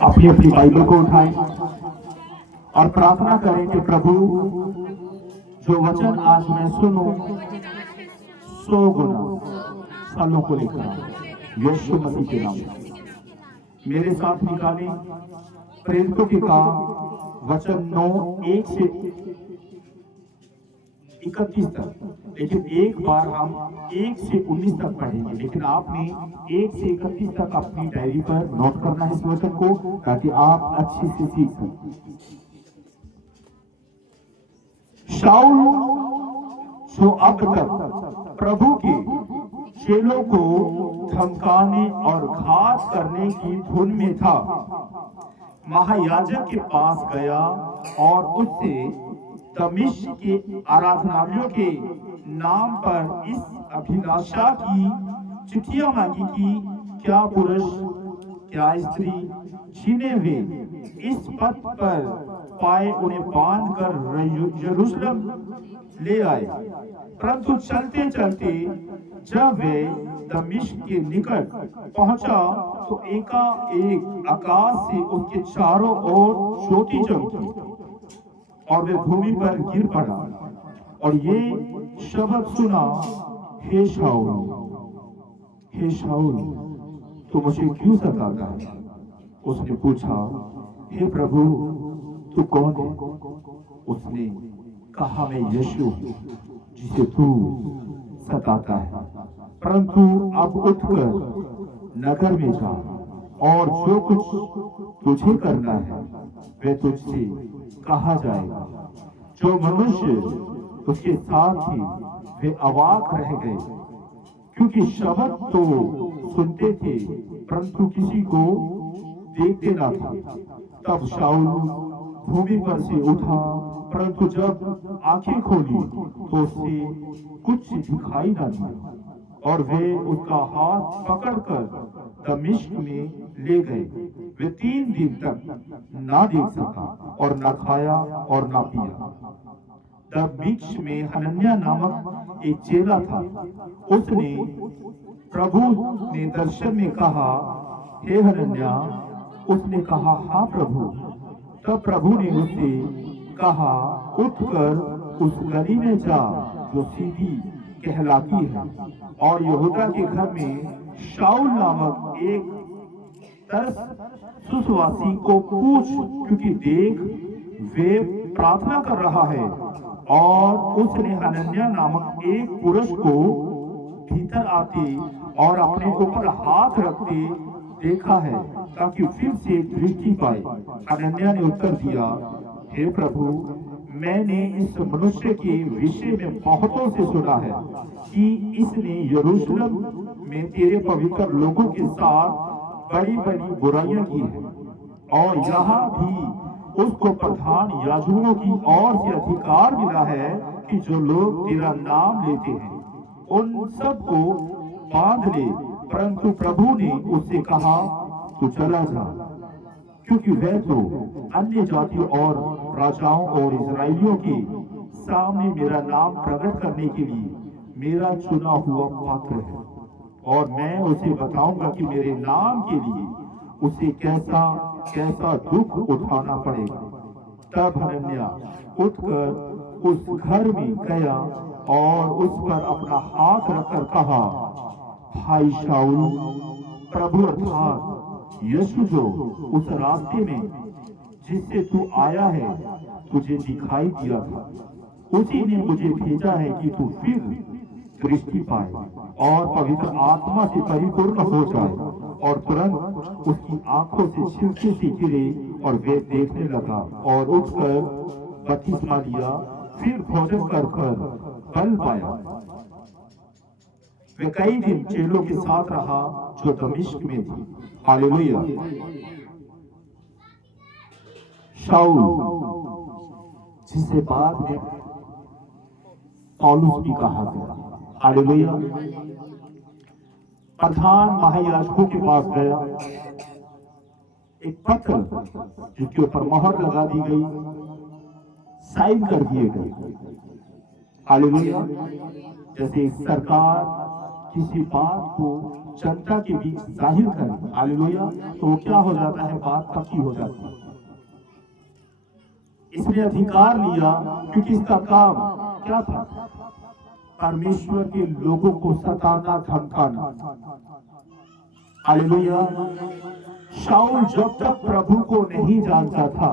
अपनी अपनी बाइबल को उठाएं और प्रार्थना करें कि प्रभु जो वचन आज मैं सुनूं 100 गुना सालों को लेकर यीशु मसीह के नाम में। मेरे साथ निकालें प्रेरितों के काम वचन 9:1 से 31 तक, लेकिन एक बार हम 1 से 19 तक पढ़ेंगे, लेकिन आपने 1 से 31 तक अपनी डायरी पर नोट करना है इस वचन को, ताकि आप अच्छे से सीख सकें। शाऊल जो अब तक प्रभु के चेलों को धमकाने और घात करने की धुन में था, महायाजक के पास गया और उससे दमिश्क के आराधनालयों के नाम पर इस अभिलाषा की चिट्ठियां मांगी कि क्या पुरुष क्या स्त्री जिन्हें वे इस पथ पर पाए उन्हें बांध कर यरूशलेम ले आए। परंतु चलते चलते जब वे दमिश्क के निकट पहुंचा तो एकाएक आकाश से उसके चारों ओर ज्योति चमकी और वे भूमि पर गिर पड़ा और ये शब्द सुना, हे शाऊल तू मुझे क्यों सताता है? उसने पूछा, हे प्रभु तू कौन है? उसने कहा, मैं यीशु जिसे तू सताता है। परंतु अब उठकर नगर में जा और जो कुछ तुझे करना है वह तुझसे कहा जाएगा। जो मनुष्य उसके साथ ही वे अवाक रह गए, क्योंकि शब्द तो सुनते थे परंतु किसी को देखते न थे। तब शाऊल भूमि पर से उठा, परंतु जब आंखें खोली तो उसे कुछ दिखाई न दिया और वे उसका हाथ पकड़कर दमिश्क में ले गए। वे 3 दिन तक ना देख सका और ना खाया और ना पिया। तब बीच में हनन्याह नामक एक चेला था। उसने प्रभु ने दर्शन में कहा, हे हनन्याह। उसने कहा, हाँ प्रभु। तब प्रभु ने उससे कहा, उठकर उस गली में जा जो सीधी कहलाती है और यहूदा के घर में शाऊल नामक एक तरसुसवासी को पूछ, क्योंकि देख वे प्रार्थना कर रहा है। और उसने हनन्याह नामक एक पुरुष को भीतर आते और अपने ऊपर हाथ रखते देखा है, ताकि फिर से दृष्टि पाए। हनन्याह ने उत्तर दिया, हे प्रभु, मैंने इस मनुष्य के विषय में बहुतों से सुना है कि इसने यरूशलेम में तेरे पवित्र लोगों के साथ बड़ी बड़ी बुराइयां की है और यहाँ भी उसको प्रधान याजकों की ओर से अधिकार मिला है कि जो लोग तेरा नाम लेते हैं उन सबको बांध ले। परंतु प्रभु ने उससे कहा, तू चला जा, क्योंकि वह तो अन्य जातियों और राजाओं और इजरायलियों के सामने मेरा नाम प्रकट करने के लिए मेरा चुना हुआ पात्र है। और मैं उसे बताऊंगा कि मेरे नाम के लिए उसे कैसा कैसा दुख उठाना पड़ेगा। तब हनन्याह उठकर उस घर में गया और उस पर अपना हाथ रखकर कहा, भाई शाऊल, प्रभु अर्थात यीशु जो उस रास्ते में जिससे तू आया है तुझे दिखाई दिया था, उसी ने मुझे भेजा है कि तू फिर दृष्टि पाए और पवित्र आत्मा से परिपूर्ण हो जाए। और तुरंत उसकी आंखों से छिलके से गिरे और वे देखने लगा और उठकर बपतिस्मा लिया। फिर भोजन कर बल पाया। वे कई दिन चेलों के साथ रहा जो दमिश्क में थी। हालेलुया। शाऊल, जिसे बाद में पौलुस भी कहा गया, हालेलुया, प्रधान महायाजकों के पास गया। एक पत्र जिसके ऊपर मोहर लगा दी गई, साइन कर दिए गए। हालेलुया। जैसे सरकार किसी बात को जनता के बीच जाहिर करे, हालेलुया, तो वो क्या हो जाता है, बात पक्की हो जाती है। इसने अधिकार लिया क्योंकि इसका काम क्या था, परमेश्वर के लोगों को सताना, धमकाना। हालेलुया। शाऊल जब तक प्रभु को नहीं जानता था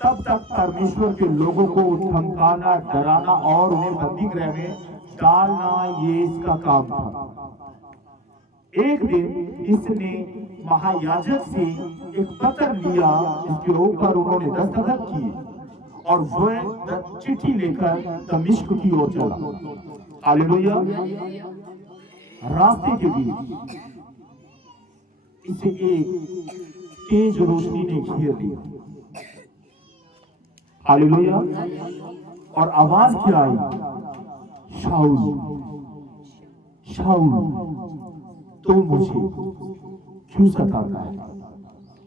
तब तक परमेश्वर के लोगों को धमकाना, डराना और उन्हें बंदी गृह में डालना, ये इसका काम था। एक दिन इसने महायाजक से एक पत्र लिया जिसके ऊपर उन्होंने दस्तखत किए और वह चिट्ठी लेकर दमिश्क की ओर चला। हालेलुया। रास्ते के बीच इसे एक तेज रोशनी ने घेर लिया। हालेलुया। और आवाज क्या आई, शाऊल शाऊल तो मुझे क्यों सताता है।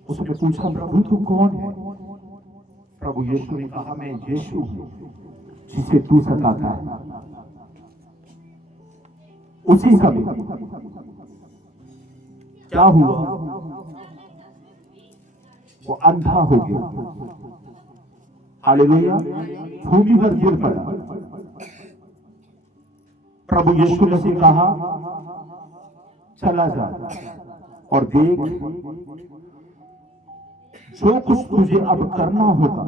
उसने पूछा, प्रभु तू कौन है। प्रभु यीशु ने कहा, मैं यीशु हूं जिसे तू सताता है। उसी समय क्या हुआ, वो अंधा हो गया। हालेलुया। भूमि पर गिर पड़ा। प्रभु यीशु ने से कहा, चला जा और देख, जो कुछ तुझे अब करना होगा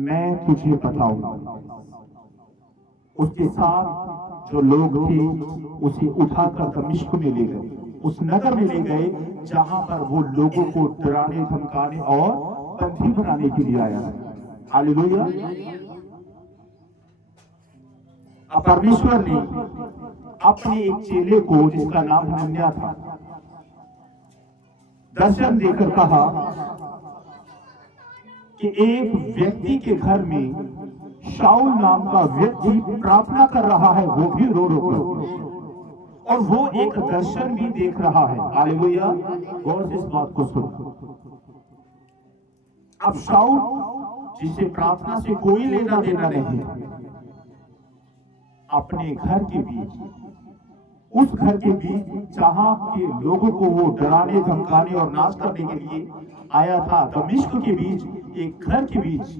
मैं तुझे बताऊंगा। उसके साथ जो लोग थे उसे उठाकर दमिश्क में ले गए, उस नगर में ले गए जहां पर वो लोगों को डराने, धमकाने और बंदी बनाने के लिए आया है। हालेलुया। परमेश्वर ने अपने एक चेले को, जिसका नाम हनन्याह था, दर्शन देकर कहा कि एक व्यक्ति के घर में शाऊल नाम का व्यक्ति प्रार्थना कर रहा है, वो भी रो रो कर, और वो एक दर्शन भी देख रहा है। हालेलुया। गौर से इस बात को सुनो। अब शाऊल, जिसे प्रार्थना से कोई लेना देना नहीं, अपने घर के बीच, उस घर के बीच जहां के लोगों को वो डराने, धमकाने और नाश करने के लिए आया था, दमिश्क के बीच, एक घर के बीच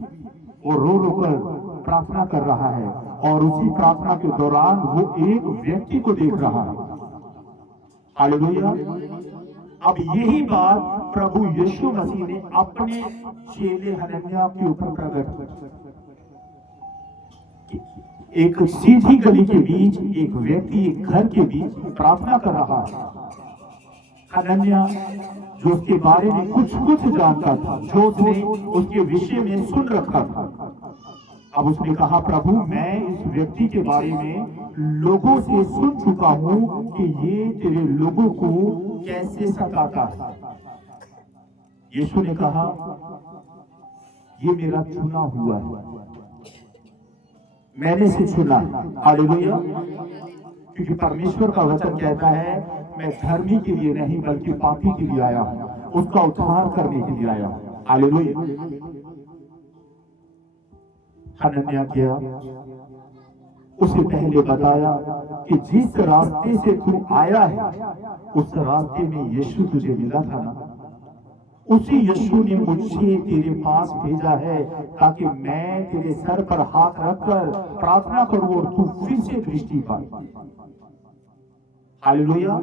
वो रो रो कर प्रार्थना कर रहा है। और उसी प्रार्थना के दौरान वो एक व्यक्ति को देख रहा है। हालेलुया। अब यही बात प्रभु यीशु मसीह ने अपने चेले हनन्याह के ऊपर प्रकट की। एक सीधी गली के बीच एक व्यक्ति एक घर के बीच प्रार्थना कर रहा है। हनन्याह, जो उसके बारे में कुछ कुछ जानता था, जो उसने उसके विषय में सुन रखा था, अब उसने कहा, प्रभु मैं इस व्यक्ति के बारे में लोगों से सुन चुका हूं कि ये तेरे लोगों को कैसे सताता है। यीशु ने कहा, ये मेरा चुना हुआ है, मैंने इसे चुना। हालेलुया। क्योंकि परमेश्वर का वचन कहता है, मैं धर्मी के लिए नहीं बल्कि पापी के लिए आया हूं, उसका उद्धार करने के लिए आया हूं। हालेलुया। हनन्याह किया, उसे पहले बताया कि जिस रास्ते से तू आया है उस रास्ते में यीशु तुझे मिला था ना, उसी यीशु ने मुझे तेरे पास भेजा है ताकि मैं तेरे सर पर हाथ रखकर प्रार्थना करूं और तू फिर से दृष्टि पाए। हालेलुया।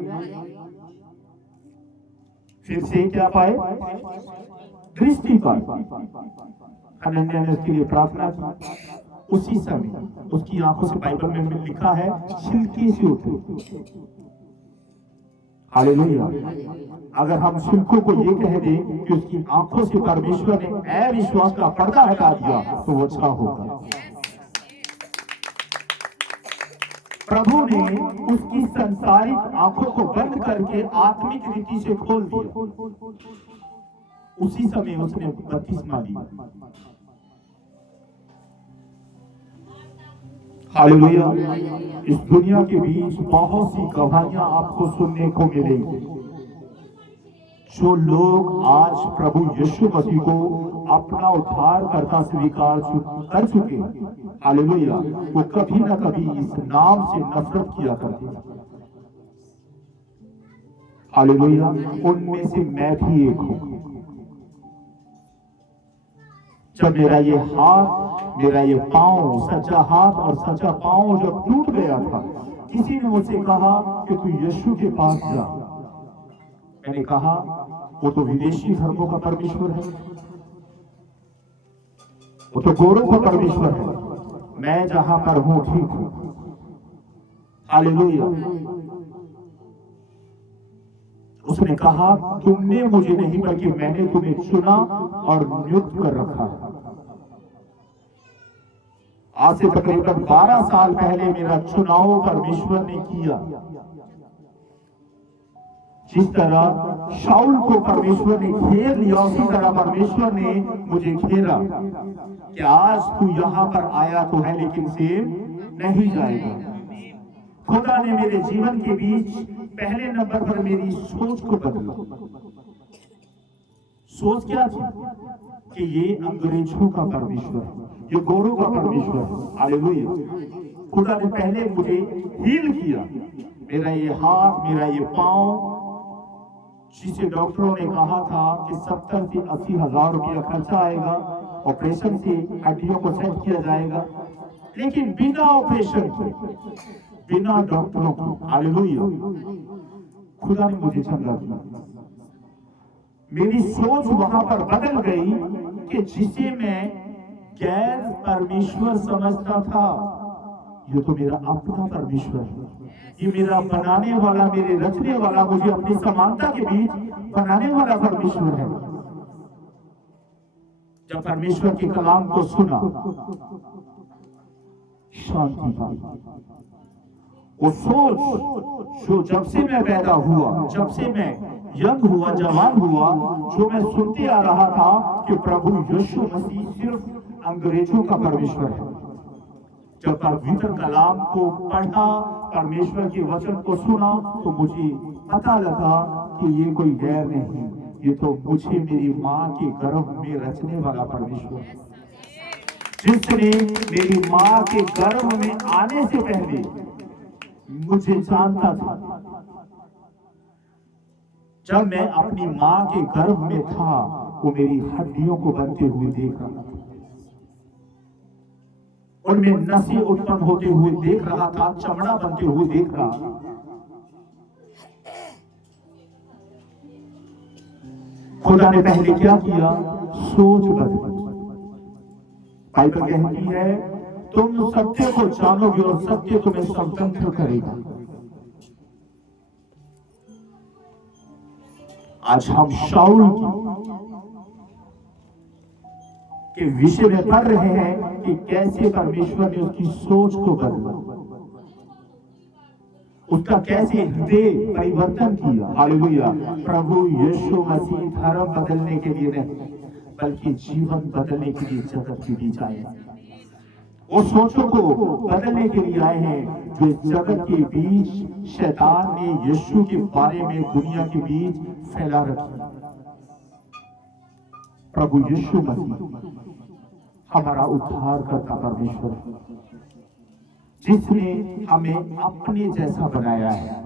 फिर से क्या पाए, दृष्टि पाए। हनन्याह ने उसके लिए प्रार्थना की। उसी समय उसकी आंखों से, बाइबल में लिखा है, छिलके से उठे। हालेलुया। अगर हम छिलकों को ये कह दें कि उसकी आंखों से परमेश्वर ने अविश्वास का पर्दा हटा दिया तो वो अच्छा होगा। प्रभु ने उसकी संसारिक आंखों को बंद करके आत्मिक रीति से खोल दिया। उसी समय उसने बपतिस्मा लिया। हालेलुया। इस दुनिया के बीच बहुत सी गवाहियां आपको सुनने को मिलेंगी। जो लोग आज प्रभु यीशु मसीह को अपना उद्धारकर्ता स्वीकार कर चुके हैं, हालेलुया, वो कभी ना कभी इस नाम से नफरत किया करते हैं। हालेलुया। उनमें से मैं भी एक हूं। जब मेरा ये हाथ, मेरा ये पांव, सच्चा हाथ और सच्चा पांव जब टूट गया था, किसी ने मुझसे कहा कि तू यीशु के पास जा। मैंने कहा वो तो विदेशी धर्मों का परमेश्वर है, वो तो गोरों का परमेश्वर है, मैं जहां पर हूं ठीक हूं। हालेलुया। उसने कहा तुमने मुझे नहीं बल्कि मैंने तुम्हें चुना और नियुक्त कर रखा है। आज से तकरीबन 12 साल पहले मेरा चुनाव परमेश्वर ने किया। जिस तरह शाऊल को परमेश्वर ने घेर लिया, उसी तरह परमेश्वर ने मुझे घेरा कि आज तू यहां पर आया तो है लेकिन सेव नहीं जाएगा। खुदा ने मेरे जीवन के बीच पहले नंबर पर मेरी सोच को बदला। सोच क्या थी कि ये अंग्रेजों का परमेश्वर, ये गोरों का परमेश्वर। हालेलुया। खुदा ने पहले मुझे हील किया, मेरा ये हाथ, मेरा ये पांव, जिसे डॉक्टरों ने कहा था कि 70 से 80 हजार रुपया खर्चा आएगा, ऑपरेशन से हड्डियों को सेट किया जाएगा, लेकिन बिना ऑपरेशन के, बिना डॉक्टरों के, हालेलुया, खुदा ने मुझे चंगा किया। मेरी सोच वहां पर बदल गई कि जिसे मैं गैर परमेश्वर समझता था, ये तो मेरा अपना परमेश्वर है, ये मेरा बनाने वाला, मेरे रचने वाला, मुझे अपनी समानता के बीच बनाने वाला परमेश्वर है। जब परमेश्वर के कलाम को सुना, शांति पाई। वो सोच जो जब से मैं पैदा हुआ, जब से मैं यंग हुआ, जवान हुआ, जो मैं सुनते आ रहा था कि प्रभु यीशु मसीह सिर्फ अंग्रेजों का परमेश्वर है। जब पवित्र कलाम को पढ़ा, परमेश्वर के वचन को सुना, तो मुझे पता लगा कि ये कोई गैर नहीं, ये तो मुझे मेरी माँ के गर्भ में रचने वाला परमेश्वर है, जिसने मेरी माँ के गर्भ में आने से पहले मुझे जानता था। जब मैं अपनी माँ के गर्भ में था, वो मेरी हड्डियों को बनते हुए देख रहा था, उनमें नसें उत्पन्न होते हुए देख रहा था, चमड़ा बनते हुए देख रहा था। खुदा ने पहले क्या किया? सोच बदली। बाइबल कहती है तुम सत्य को जानोगे और सत्य तुम्हें स्वतंत्र करेगा। आज हम शाऊल के विषय में पढ़ रहे हैं कि कैसे परमेश्वर ने उसकी सोच को बदला, उसका कैसे हृदय परिवर्तन किया। हालेलुया। प्रभु यीशु मसीह धर्म बदलने के लिए नहीं, बल्कि जीवन बदलने के लिए जगत के बीच आए हैं। वो सोचों को बदलने के लिए आए हैं जो जगत के बीच शैतान ने यीशु के बारे में दुनिया के बीच फैला रखी। प्रभु यीशु मसीह हमारा उद्धार करता परमेश्वर है, जिसने हमें अपने जैसा बनाया है,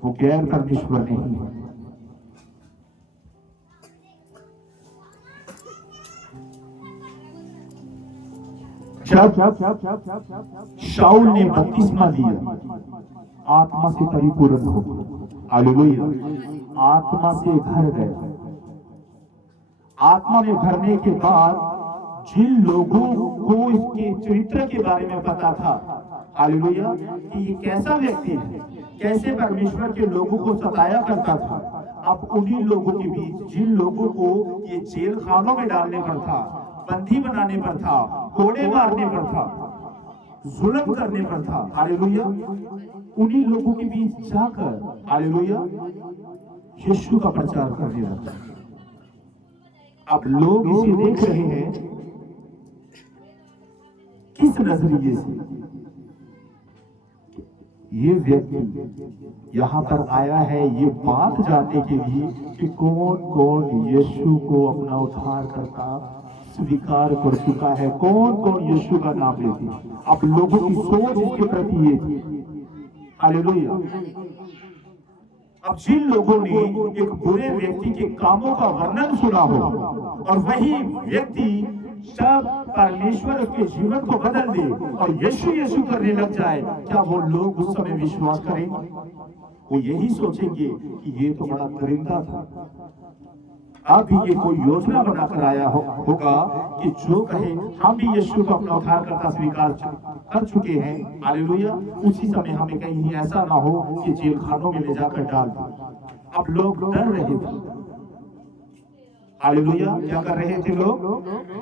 वो गैर परमेश्वर नहीं है। जब शाऊल ने बपतिस्मा लिया, आत्मा से परिपूर्ण हो गया। हालेलुया। आत्मा से भर गया। आत्मा में भरने के बाद जिन लोगों को इसके चरित्र के बारे में पता था, हालेलुया, कि ये कैसा व्यक्ति है, कैसे परमेश्वर के लोगों को सताया करता था, अब उन्हीं लोगों के बीच जिन लोगों को ये जेल खानों में डालने पर था, बंदी बनाने पर था, कोड़े मारने पर था, जुल्म करने पर था, हालेलुया, उन्हीं लोगों के बीच जाकर, हालेलुया, यीशु का प्रचार करने लगा। अब लोग इसे देख रहे हैं किस नजरिए से? ये व्यक्ति यहाँ पर आया है ये बात जानने के लिए कि कौन कौन यीशु को अपना उद्धार करता स्वीकार कर चुका है, कौन कौन यीशु का नाम लेते। अब लोगों की सोच इसके प्रति ये थी। हालेलुया। अब जिन लोगों ने एक बुरे व्यक्ति के कामों का वर्णन सुना हो और वही व्यक्ति जब परमेश्वर उसके जीवन को बदल दे और यीशु यीशु करने लग जाए, क्या वो लोग उस समय विश्वास करेंगे? वो यही सोचेंगे कि ये तो बड़ा दरिंदा था। अभी ये कोई योजना बनाकर आया होगा कि जो कहे हम भी यीशु को अपना उद्धारकर्ता स्वीकार कर चुके हैं, हालेलुया, उसी समय हमें कहीं ऐसा ना हो कि जेल खानों में ले जाकर डाल दे। अब लोग डर रहे थे, हालेलुया, क्या कर रहे थे? लोग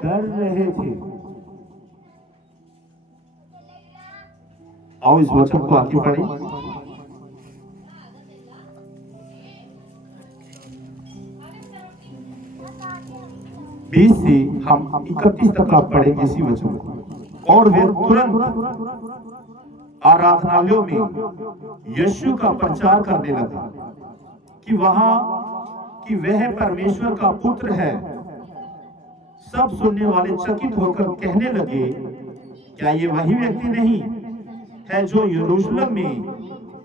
डर रहे थे। आओ इस वचन को आगे पढ़ें। 20 से हम 31 तक आप पढ़ेंगे इसी वचन को। और वे तुरंत आराधनालयों में यीशु का प्रचार करने लगा कि वह परमेश्वर का पुत्र है। सब सुनने वाले चकित होकर कहने लगे, क्या ये वही व्यक्ति नहीं है जो यरूशलेम में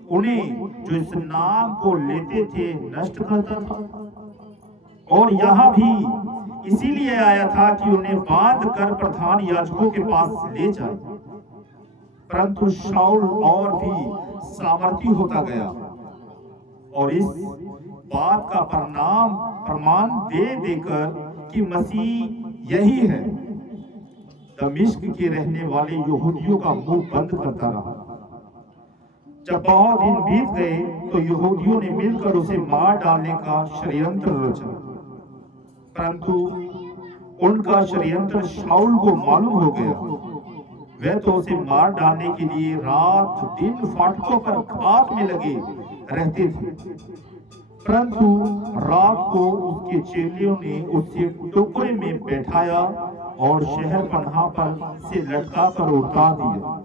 उन्हें जो इस नाम को लेते थे नष्ट करता था? और यहाँ भी इसीलिए आया था कि उन्हें बांध कर प्रधान याजकों के पास ले जाए। परंतु शाऊल और भी सामर्थी होता गया और इस बात का प्रमाण दे देकर कि मसीह यही है, दमिश्क के रहने वाले यहूदियों का मुंह बंद करता रहा। जब बहुत दिन बीत गए तो यहूदियों ने मिलकर उसे मार डालने का षड्यंत्र रचा, परंतु उनका षड्यंत्र शाऊल को मालूम हो गया। वे तो उसे मार डालने के लिए रात दिन फाटकों पर घात में लगे रहते थे, परंतु रात को उसके चेलियों ने उसे टोकरे में बैठाया और शहर पनाह पर से लटका कर उतार दिया।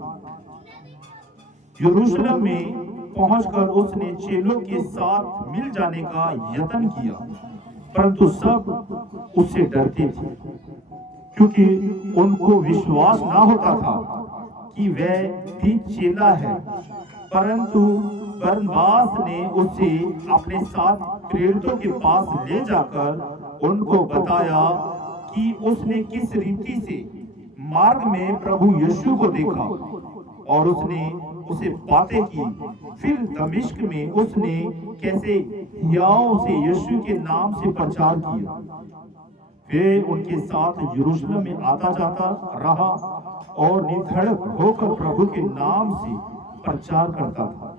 यरूशलेम में पहुंचकर उसने चेलों के साथ मिल जाने का यत्न किया, परंतु सब उससे डरते थे, क्योंकि उनको विश्वास ना होता था कि वह भी चेला है। परंतु बरनबास ने उसे अपने साथ प्रेरितों के पास ले जाकर उनको बताया कि उसने किस रीति से मार्ग में प्रभु यीशु को देखा और उसने उसे बातें की। फिर दमिश्क में उसने कैसे हियाव से यीशु के नाम से प्रचार किया। वे उनके साथ यरूशलेम में आता जाता रहा और निर्धड़क होकर प्रभु के नाम से प्रचार करता था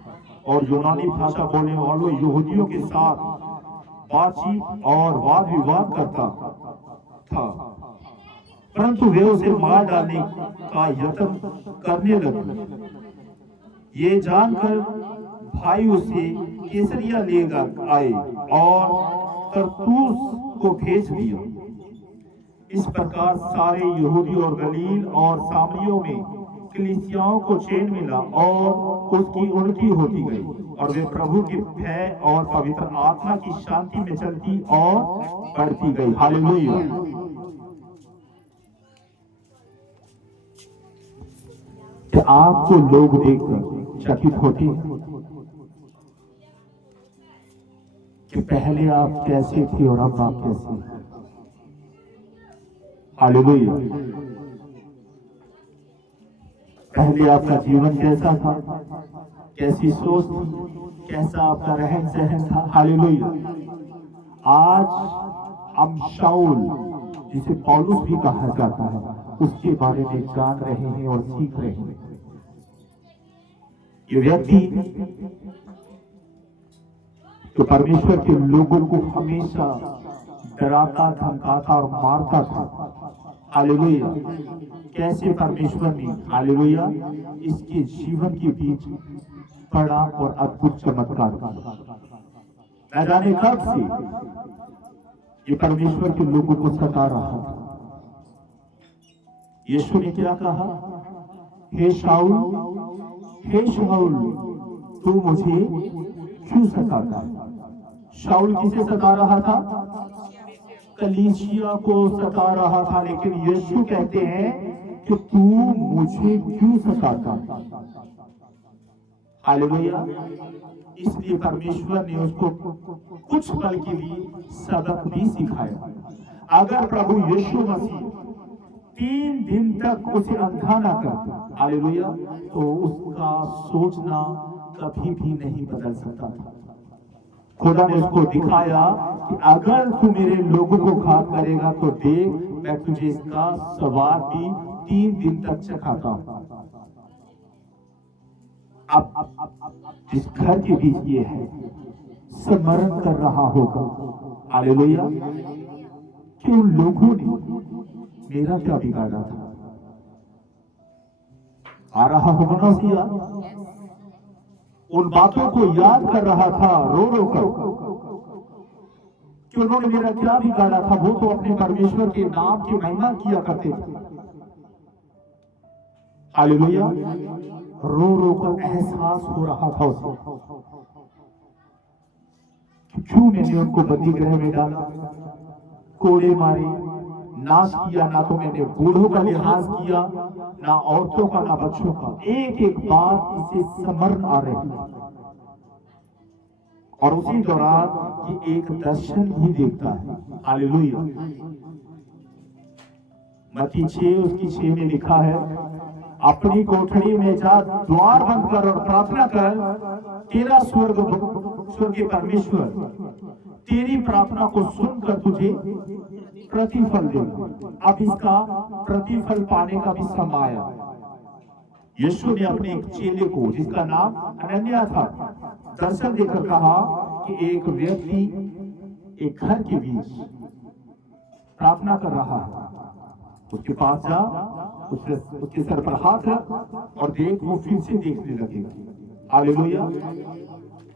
और यूनानी भाषा बोलने वालों यहूदियों के साथ बातचीत और वाद विवाद करता था, परंतु वे उसे मार डालने का यत्न करने लगे। ये जानकर भाई उसे कैसरिया ले आए और तरसुस को भेज दिया। इस प्रकार सारे यहूदी और गलील और सामरियों में कलीसियाओं को चैन मिला और उसकी उन्नति होती गई और वे प्रभु के भय और पवित्र आत्मा की शांति में चलती और बढ़ती गई। हालेलुया। क्या आपको लोग देखकर चकित होते हैं कि पहले आप कैसे थे और अब आप कैसे हैं? हालेलुया। पहले आपका जीवन कैसा था, कैसी सोच थी, कैसा आपका रहन सहन था? हालेलुया। आज हम शाऊल, जिसे पौलुस भी कहा जाता है, उसके बारे में जान रहे हैं और सीख रहे हैं। ये व्यक्ति तो परमेश्वर के लोगों को हमेशा डराता, धमकाता और मारता था। हालेलुया। कैसे परमेश्वर ने, हालेलुया, इसके जीवन के बीच बड़ा और अद्भुत चमत्कार किया। न जाने कब से ये परमेश्वर के लोगों को सता रहा था। यीशु ने क्या कहा? हे शाऊल, हे शाऊल, तू मुझे क्यों सताता है? शाऊल किसे सता रहा था? कलीसिया को सता रहा था। लेकिन यीशु कहते हैं कि तू मुझे क्यों सताता? हालेलुया। इसलिए परमेश्वर ने उसको कुछ पल के लिए सबक भी सिखाया। अगर प्रभु यीशु मसीह 3 दिन तक उसे अंधा ना कर, हालेलुया, तो उसका सोचना कभी भी नहीं बदल सकता था। खुदा ने उसको दिखाया कि अगर तू मेरे लोगों को घात करेगा तो देख, मैं तुझे इसका स्वाद भी 3 दिन तक चखाता हूं। अब जिस घर के बीच ये है, स्मरण कर रहा होगा, हालेलुया, कि उन लोगों ने मेरा क्या बिगाड़ा था। आ रहा होगा ना उसी याद, उन बातों को याद कर रहा था रो रो कर कि उन्होंने मेरा क्या बिगाड़ा था। वो तो अपने परमेश्वर के नाम की महिमा किया करते थे, हालेलुया। रो रो कर एहसास हो रहा था उसे कि क्यों मैंने उनको बंदी गृह में डाला, कोड़े मारे, नाश किया। ना तो मैंने बूढ़ों का लिहाज किया, ना औरतों का, ना बच्चों का। एक एक बात इसे समझ आ रही। और उसी दौरान ये एक दर्शन भी देखता है, हालेलुया। मत्ती 6 उसकी 6 में लिखा है, अपनी कोठरी में जा, द्वार बंद कर और प्रार्थना कर, तेरा स्वर्ग के परमेश्वर तेरी प्रार्थना को सुनकर तुझे प्रतिफल दे। अब इसका प्रतिफल पाने का भी समय आया। यीशु ने अपने एक चेले को, जिसका नाम अनन्या था, दर्शन देकर कहा कि एक व्यक्ति एक घर के बीच प्रार्थना कर रहा है, उसके पास जा, उसके सर पर हाथ रख और देख, वो फिर से देखने लगेगा। हालेलुया।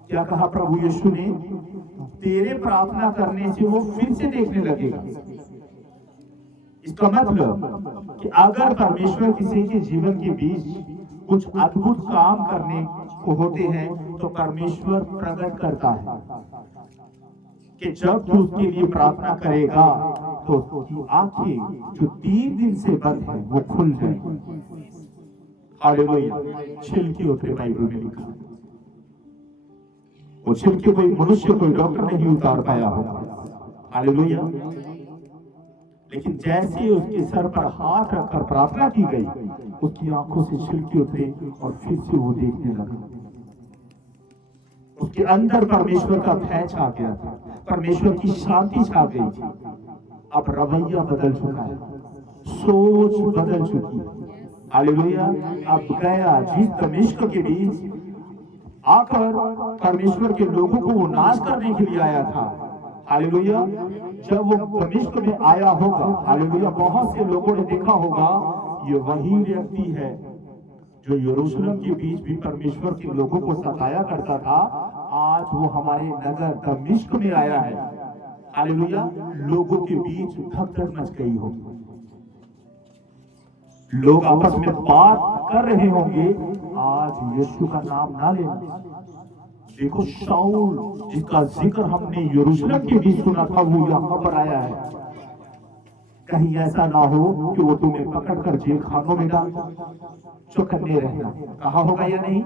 क्या कहा प्रभु यीशु ने? तेरे प्रार्थना करने से वो फिर से देखने लगेगा। इसका मतलब कि अगर परमेश्वर किसी के जीवन के बीच कुछ अद्भुत काम करने को होते हैं तो परमेश्वर प्रकट करता है कि जब तू उसके लिए प्रार्थना करेगा तो उसकी आंखें जो 3 दिन से बंद है वो खुल जाएंगी। हालेलुया। छिलके उतरे, बाइबल में लिखा। वो छिलके कोई मनुष्य, कोई डॉक्टर नहीं उतार पाया होगा। हालेलुया। लेकिन जैसे उसके सर पर हाथ रखकर प्रार्थना की गई, उसकी आंखों से छिलके उतरे और फिर से वो देखने लगा। उसके अंदर परमेश्वर का भय छा गया था, परमेश्वर की शांति छा गई थी। अब रवैया बदल चुका है, सोच बदल चुकी है। हालेलुया। अब गया जिस दमिश्क के बीच आकर परमेश्वर के लोगों को वो नाश करने के लिए आया था, हालेलुया, जब वो दमिश्क में आया होगा, हालेलुया, बहुत से लोगों ने देखा होगा ये वही व्यक्ति है जो यरूशलेम के बीच भी परमेश्वर के लोगों को सताया करता था। आज वो हमारे नगर दमिश्क में आया है। हालेलुया। लोगों के बीच भगदड़ मच गई होगी, लोग आपस में बात कर रहे होंगे, आज यीशु का नाम ना लेना। देखो, शाऊल जिसका जिक्र हमने यरूशलेम के बीच सुना था, वो यहाँ पर आया है। कहीं ऐसा ना हो कि वो तुम्हें पकड़कर जेल खानों में डाल, चौकन्ने रहना। कहा होगा या नहीं?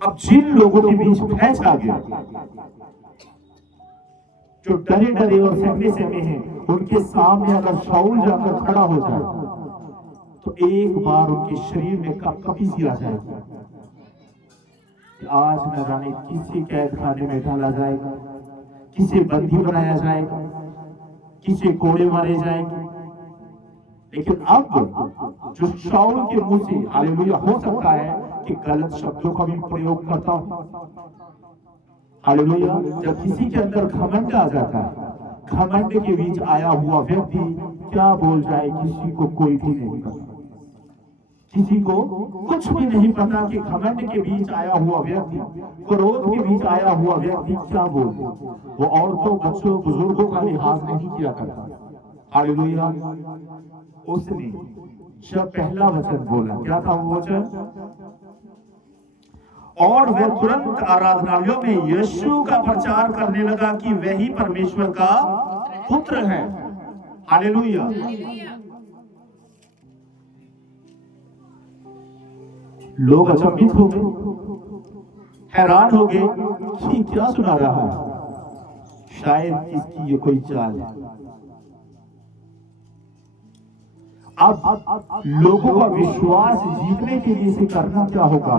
अब जिन लोगों के बीच भय छा गया, जो डरे डरे और सहमे सहमे हैं, उनके सामने अगर शाऊल जाकर खड़ा हो जाए तो एक बार उनके शरीर में कपकपी सी आ जाएगी। आज न जाने किसी कैद खाने में डाला जाएगा, किसे बंदी बनाया जाएगा, किसे कोड़े मारे जाएंगे। लेकिन अब जो शाऊल के मुंह से, हालेलुया, हो सकता है कि गलत शब्दों का भी प्रयोग करता हूं। हालेलुया। जब किसी के अंदर घमंड आ जाता है, घमंड के बीच आया हुआ व्यक्ति क्या बोल जाए किसी को कोई भी नहीं पता, किसी को कुछ भी नहीं पता कि घमंड के बीच आया हुआ व्यक्ति, क्रोध के बीच आया हुआ व्यक्ति क्या बोल। वो औरतों, बच्चों, बुजुर्गों का लिहाज नहीं किया करता। हालेलुया। उसने जब पहला वचन बोला, क्या था वो वचन? और वह तुरंत आराधनालयों में यीशु का प्रचार करने लगा कि वही परमेश्वर का पुत्र है। हालेलुया। लोग अचंभित हो गए, हैरान हो गए कि क्या सुना रहा है, शायद इसकी ये कोई चाल है। अब लोगों का विश्वास जीतने के लिए इसे करना क्या होगा?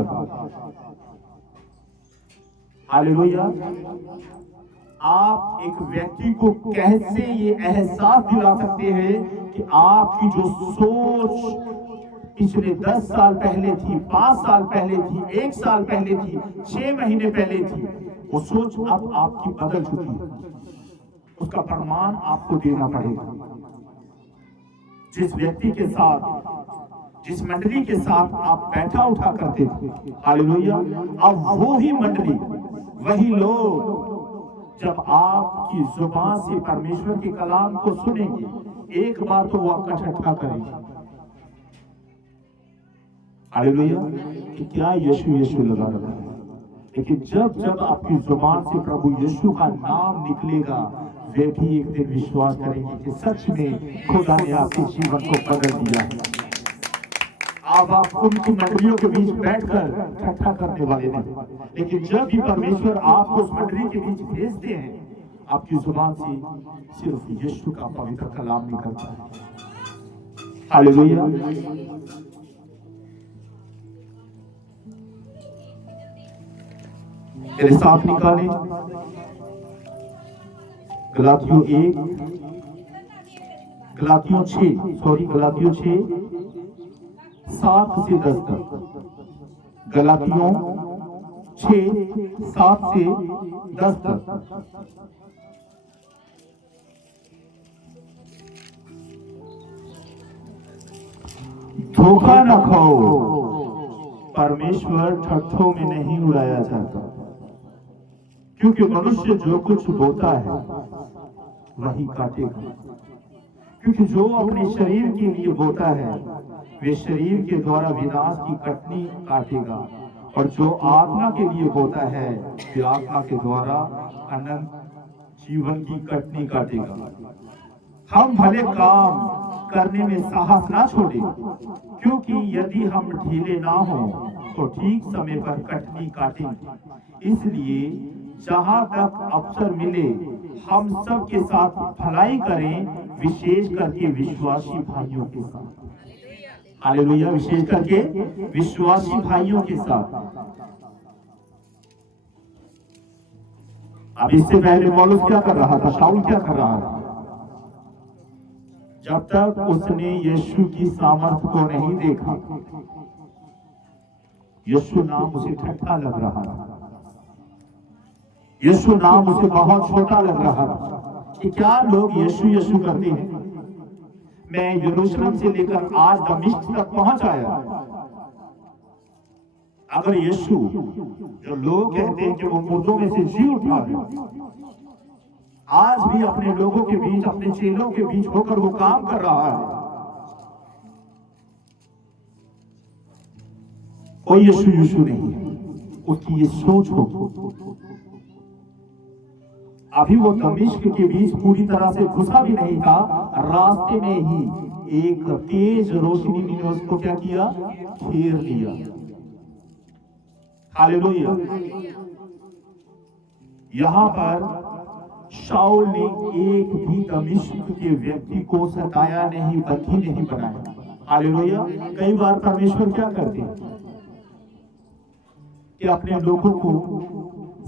हालेलुया। आप एक व्यक्ति को कैसे ये एहसास दिला सकते हैं कि आपकी जो सोच पिछले 10 साल पहले थी, 5 साल पहले थी, 1 साल पहले थी, 6 महीने पहले थी, वो सोच अब आपकी बदल चुकी है। उसका प्रमाण आपको देना पड़ेगा। जिस व्यक्ति के साथ, जिस मंडली के साथ आप बैठा उठा करते थे, हालेलुया, अब वो ही मंडली, वही लोग जब आपकी जुबान से परमेश्वर के कलाम को सुनेंगे, एक बार तो वो आपका ठट्ठा करेंगे। हालेलुया, कि क्या यीशु यीशु लगा रखा है। लेकिन जब जब आपकी जुबान से प्रभु यीशु का नाम निकलेगा, वे भी एक दिन विश्वास करेंगे कि सच में खुदा ने आपके जीवन को बदल दिया है। अब आप उनकी मंडलियों के बीच बैठकर ठट्ठा करने वाले नहीं, लेकिन जब भी परमेश्वर आपको उस मंडली के बीच भेजते हैं, आपकी जुबान से सिर्फ यीशु का पवित्र कलाम निकलता है। हालेलुया। मेरे साथ निकालें गलातियों 1, गलातियों 6 7 से 10 तक। गलातियों 6 7 से 10 तक। धोखा न खाओ, परमेश्वर ठट्ठों में नहीं उड़ाया जाता, क्योंकि मनुष्य जो कुछ बोता है वही काटेगा। क्योंकि जो अपने शरीर के लिए बोता है, वे शरीर के द्वारा विनाश की कटनी काटेगा, और जो आत्मा के लिए बोता है, वे आत्मा के द्वारा अनंत जीवन की कटनी काटेगा। हम भले काम करने में साहस ना छोड़ें, क्योंकि यदि हम ढीले ना हों तो ठीक समय पर कटनी काटेंगे। इसलिए जहां तक अवसर मिले, हम सब के साथ भलाई करें, विशेष करके विश्वासी भाइयों के साथ। हालेलुया, विशेष करके विश्वासी भाइयों के साथ। अब इससे पहले पौलुस क्या कर रहा था, शाऊल क्या कर रहा था? जब तक उसने यीशु की सामर्थ को नहीं देखा, यीशु नाम उसे ठट्ठा लग रहा था, यीशु नाम उसे बहुत छोटा लग रहा था कि क्या लोग यीशु यीशु करते हैं। मैं यरूशलेम से लेकर आज दमिश्क तक पहुंच आया। अगर यीशु, जो लोग कहते हैं कि वो मुर्दों में से जी उठा है, आज भी अपने लोगों के बीच, अपने चेलों के बीच होकर वो काम कर रहा है, कोई यीशु यीशु नहीं है, उसकी ये सोच हो। अभी वो दमिश्क के बीच पूरी तरह से घुसा भी नहीं था, रास्ते में ही एक तेज रोशनी ने उसको क्या किया, घेर लिया। हालेलुया। यहां पर शाऊल ने एक भी दमिश्क के व्यक्ति को सताया नहीं, बंदी नहीं बनाया। हालेलुया। कई बार परमेश्वर क्या करते हैं कि अपने लोगों को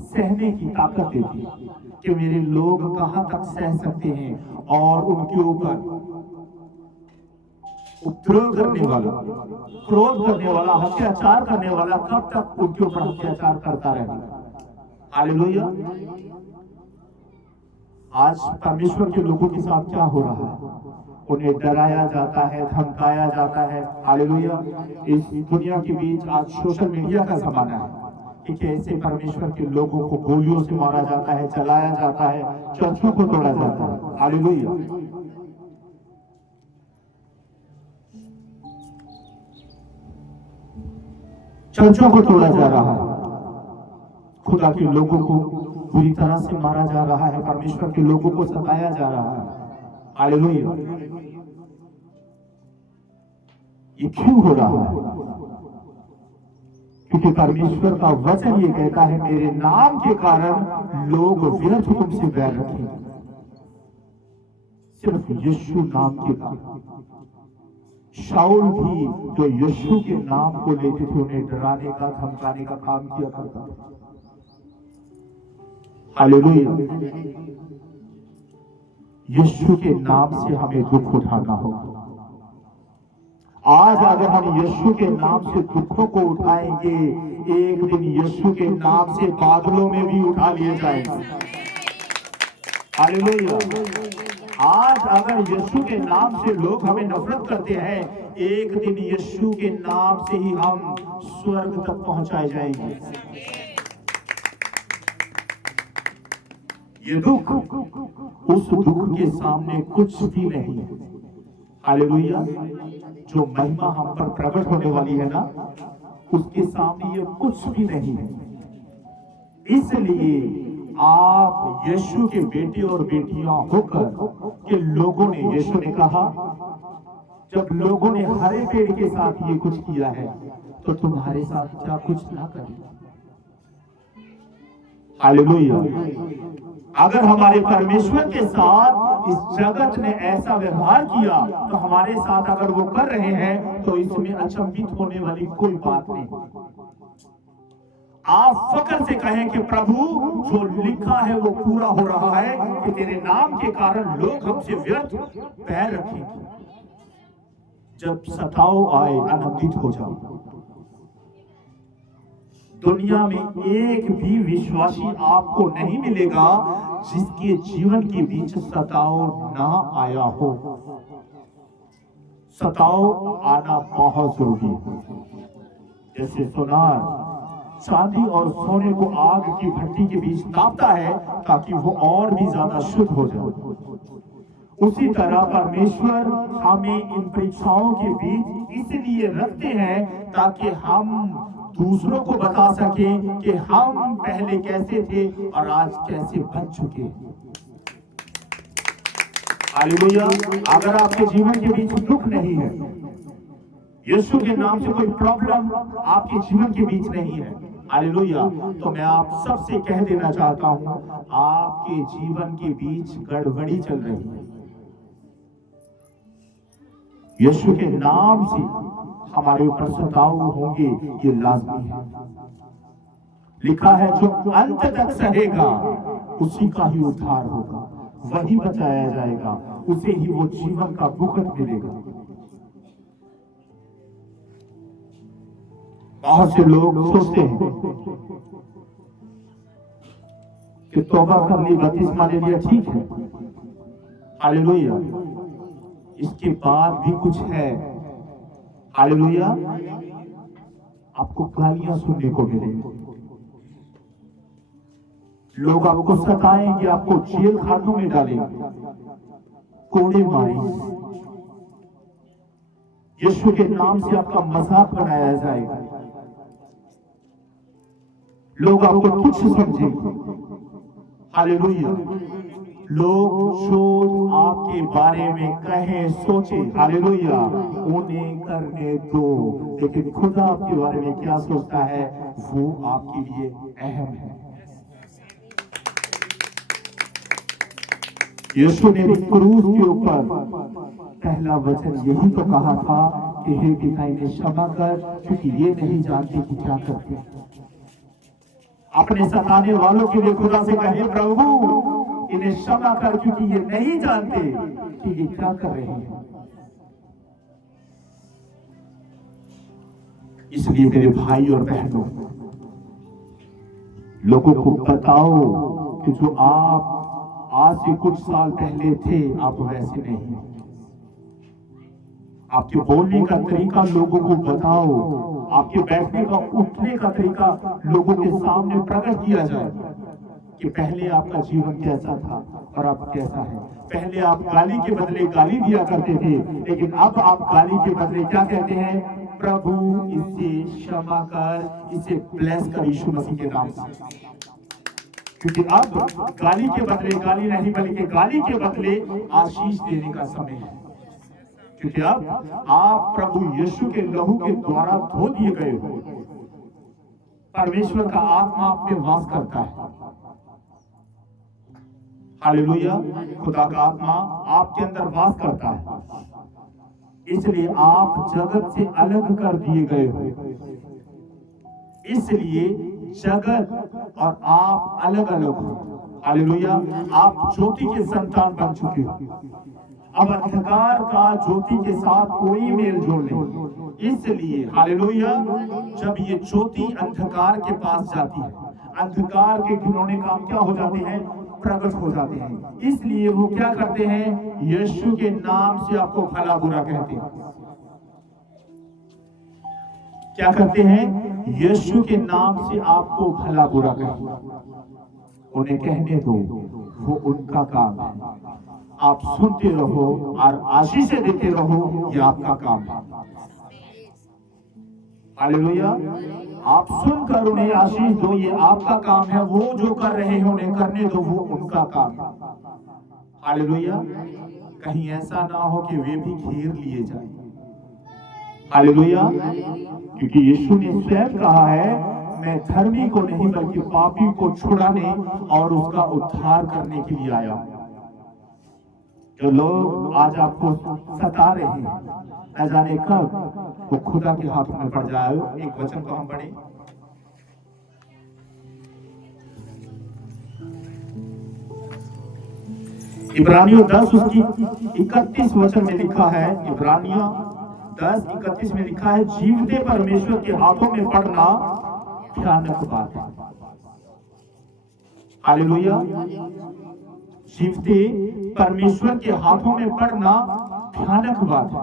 सहने की ताकत देते हैं, कि मेरे लोग कहां तक सह सकते हैं, और उनके ऊपर उपद्रव करने वाला, क्रोध करने वाला, अत्याचार करने वाला कब तक उनके ऊपर अत्याचार करता रहेगा। हालेलुया। आज परमेश्वर के लोगों के साथ क्या हो रहा है, उन्हें डराया जाता है, धमकाया जाता है। हालेलुया। इस दुनिया के बीच आज सोशल मीडिया का जमाना है कि कैसे परमेश्वर के लोगों को गोलियों से मारा जाता है, जलाया जाता है, चर्चों को तोड़ा जाता है। हालेलुया। चर्चों को तोड़ा जा रहा है, खुदा के लोगों को पूरी तरह से मारा जा रहा है, परमेश्वर के लोगों को सताया जा रहा है। हालेलुया। ये क्यों हो रहा है? क्योंकि परमेश्वर का वचन ये कहता है, मेरे नाम के कारण लोग व्यर्थ तुमसे बैर रखेंगे। सिर्फ यीशु नाम के कारण। शाऊल भी जो यीशु के नाम को लेते थे, उन्हें डराने का, धमकाने का काम किया करता था। हालेलुया। यीशु के नाम से हमें दुख उठाना होगा। आज अगर हम यीशु के नाम से दुखों को उठाएंगे, एक दिन यीशु के नाम से बादलों में भी उठा लिए जाएंगे। हालेलुया। आज अगर यीशु के नाम से लोग हमें नफरत करते हैं, एक दिन यीशु के नाम से ही हम स्वर्ग तक पहुंचाए जाएंगे। ये दुख उस दुख के सामने कुछ भी नहीं है। हालेलुया। जो महिमा हम पर प्रकट होने वाली है ना, उसके सामने ये कुछ भी नहीं है। इसलिए आप यीशु के बेटे और बेटियां होकर के लोगों ने, यीशु ने कहा, जब लोगों ने हरे पेड़ के साथ ये कुछ किया है, तो तुम्हारे साथ क्या कुछ ना करें। हालेलुया। अगर हमारे परमेश्वर के साथ इस जगत ने ऐसा व्यवहार किया, तो हमारे साथ अगर वो कर रहे हैं, तो इसमें अचंभित होने वाली कोई बात नहीं। आप फक्र से कहें कि प्रभु, जो लिखा है वो पूरा हो रहा है, कि तेरे नाम के कारण लोग हमसे व्यर्थ पैर रखेंगे। जब सताव आए, आनंदित हो जाओ। दुनिया में एक भी विश्वासी आपको नहीं मिलेगा जिसके जीवन के बीच सताव ना आया हो। सताव आना बहुत जरूरी है। जैसे सोनार चांदी और सोने को आग की भट्टी के बीच तापता है ताकि वो और भी ज्यादा शुद्ध हो जाए, उसी तरह परमेश्वर हमें इन परीक्षाओं के बीच इसलिए रखते हैं ताकि हम दूसरों को बता सके कि हम पहले कैसे थे और आज कैसे बन चुके हैं। हालेलुया। अगर आपके जीवन के बीच दुख नहीं है, यीशु के नाम से कोई प्रॉब्लम आपके जीवन के बीच नहीं है, हालेलुया, तो मैं आप सबसे कह देना चाहता हूं, आपके जीवन के बीच गड़बड़ी चल रही है। यीशु के नाम से हमारे ऊपर सताव होंगे, ये लाजमी है। लिखा है, जो अंत तक सहेगा उसी का ही उद्धार होगा, वही बचाया जाएगा, उसे ही वो जीवन का मुकुट मिलेगा। बहुत से लोग सोचते हैं कि तौबा कर ली, बपतिस्मा ले लिया, ठीक है, हालेलुया, इसके बाद भी कुछ है, हालेलुया, आपको गालियां सुनने को मिलेंगी, लोग आपको सताएंगे, आपको जेल खानों में डालेंगे, कोड़े मारेंगे, यीशु के नाम से आपका मजाक बनाया जाएगा, लोग आपको तुच्छ समझेंगे, हालेलुया, लोग जो आपके बारे में कहें, सोचे, हालेलुया, उन्हें करने दो, लेकिन खुदा आपके बारे में क्या सोचता है वो आपके लिए अहम है। यीशु ने भी क्रूस के ऊपर पहला वचन यही तो कहा था कि हे पिता, इन्हें क्षमा कर, क्योंकि ये नहीं जानते कि क्या करते। अपने सताने वालों के लिए खुदा से कहे, प्रभु इन्हें क्षमा कर, क्योंकि ये नहीं जानते कि ये क्या कर रहे हैं। इसलिए मेरे भाई और बहनों, लोगों को बताओ कि जो आप आज से कुछ साल पहले थे, आप वैसे नहीं हैं। आपके बोलने का तरीका लोगों को बताओ, आपके बैठने का, उठने का तरीका लोगों के सामने प्रकट किया जाए कि पहले आपका जीवन कैसा था और अब कैसा है। पहले आप गाली के बदले गाली दिया करते थे, लेकिन अब आप गाली के बदले क्या कहते हैं? प्रभु इसे क्षमा कर, इसे ब्लेस कर यीशु मसीह के नाम से। क्योंकि अब गाली के बदले गाली नहीं, बल्कि गाली के बदले आशीष देने का समय है। क्योंकि अब आप प्रभु यीशु के लहू के द्वारा धो दिए गए हो। परमेश्वर का आत्मा आप में वास करता है। हालेलुया, खुदा का आत्मा आपके अंदर वास करता है, इसलिए आप जगत से अलग कर दिए गए हो। इसलिए जगत और आप अलग अलग हो। हालेलुया, आप ज्योति के संतान बन चुके हो। अब अंधकार का ज्योति के साथ कोई मेल जोल नहीं। इसलिए हालेलुया, जब ये ज्योति अंधकार के पास जाती है, अंधकार के घिनौने काम क्या हो जाते हैं, प्रकट हो जाते हैं। इसलिए वो क्या करते हैं, यीशु के नाम से आपको भला बुरा कहते हैं। क्या करते हैं, यीशु के नाम से आपको भला बुरा कहते हैं। उन्हें कहने दो, वो उनका काम है। आप सुनते रहो और आशीष देते रहो, ये आपका काम है। हालेलुया, आप सुनकर उन्हें आशीष दो, ये आपका काम है। वो जो कर रहे हैं उन्हें करने दो, वो उनका काम है। हालेलुया, कहीं ऐसा ना हो कि वे भी घेर लिए जाएं। हालेलुया, क्योंकि यीशु ने स्वयं कहा है, मैं धर्मी को नहीं बल्कि पापी को छुड़ाने और उसका उद्धार करने के लिए आया हूं। जो लोग आज आपको सता रहे हैं, न जाने कब वो खुदा के हाथों में पड़ जाए। एक वचन को हम पढ़ें, इब्रानियों 10 उसकी 31 वचन में लिखा है। इब्रानियों 10:31 में लिखा है, जीवते परमेश्वर के हाथों में पड़ना भयानक बात है। हालेलुया, जीवते परमेश्वर के हाथों में पड़ना भयानक बात है।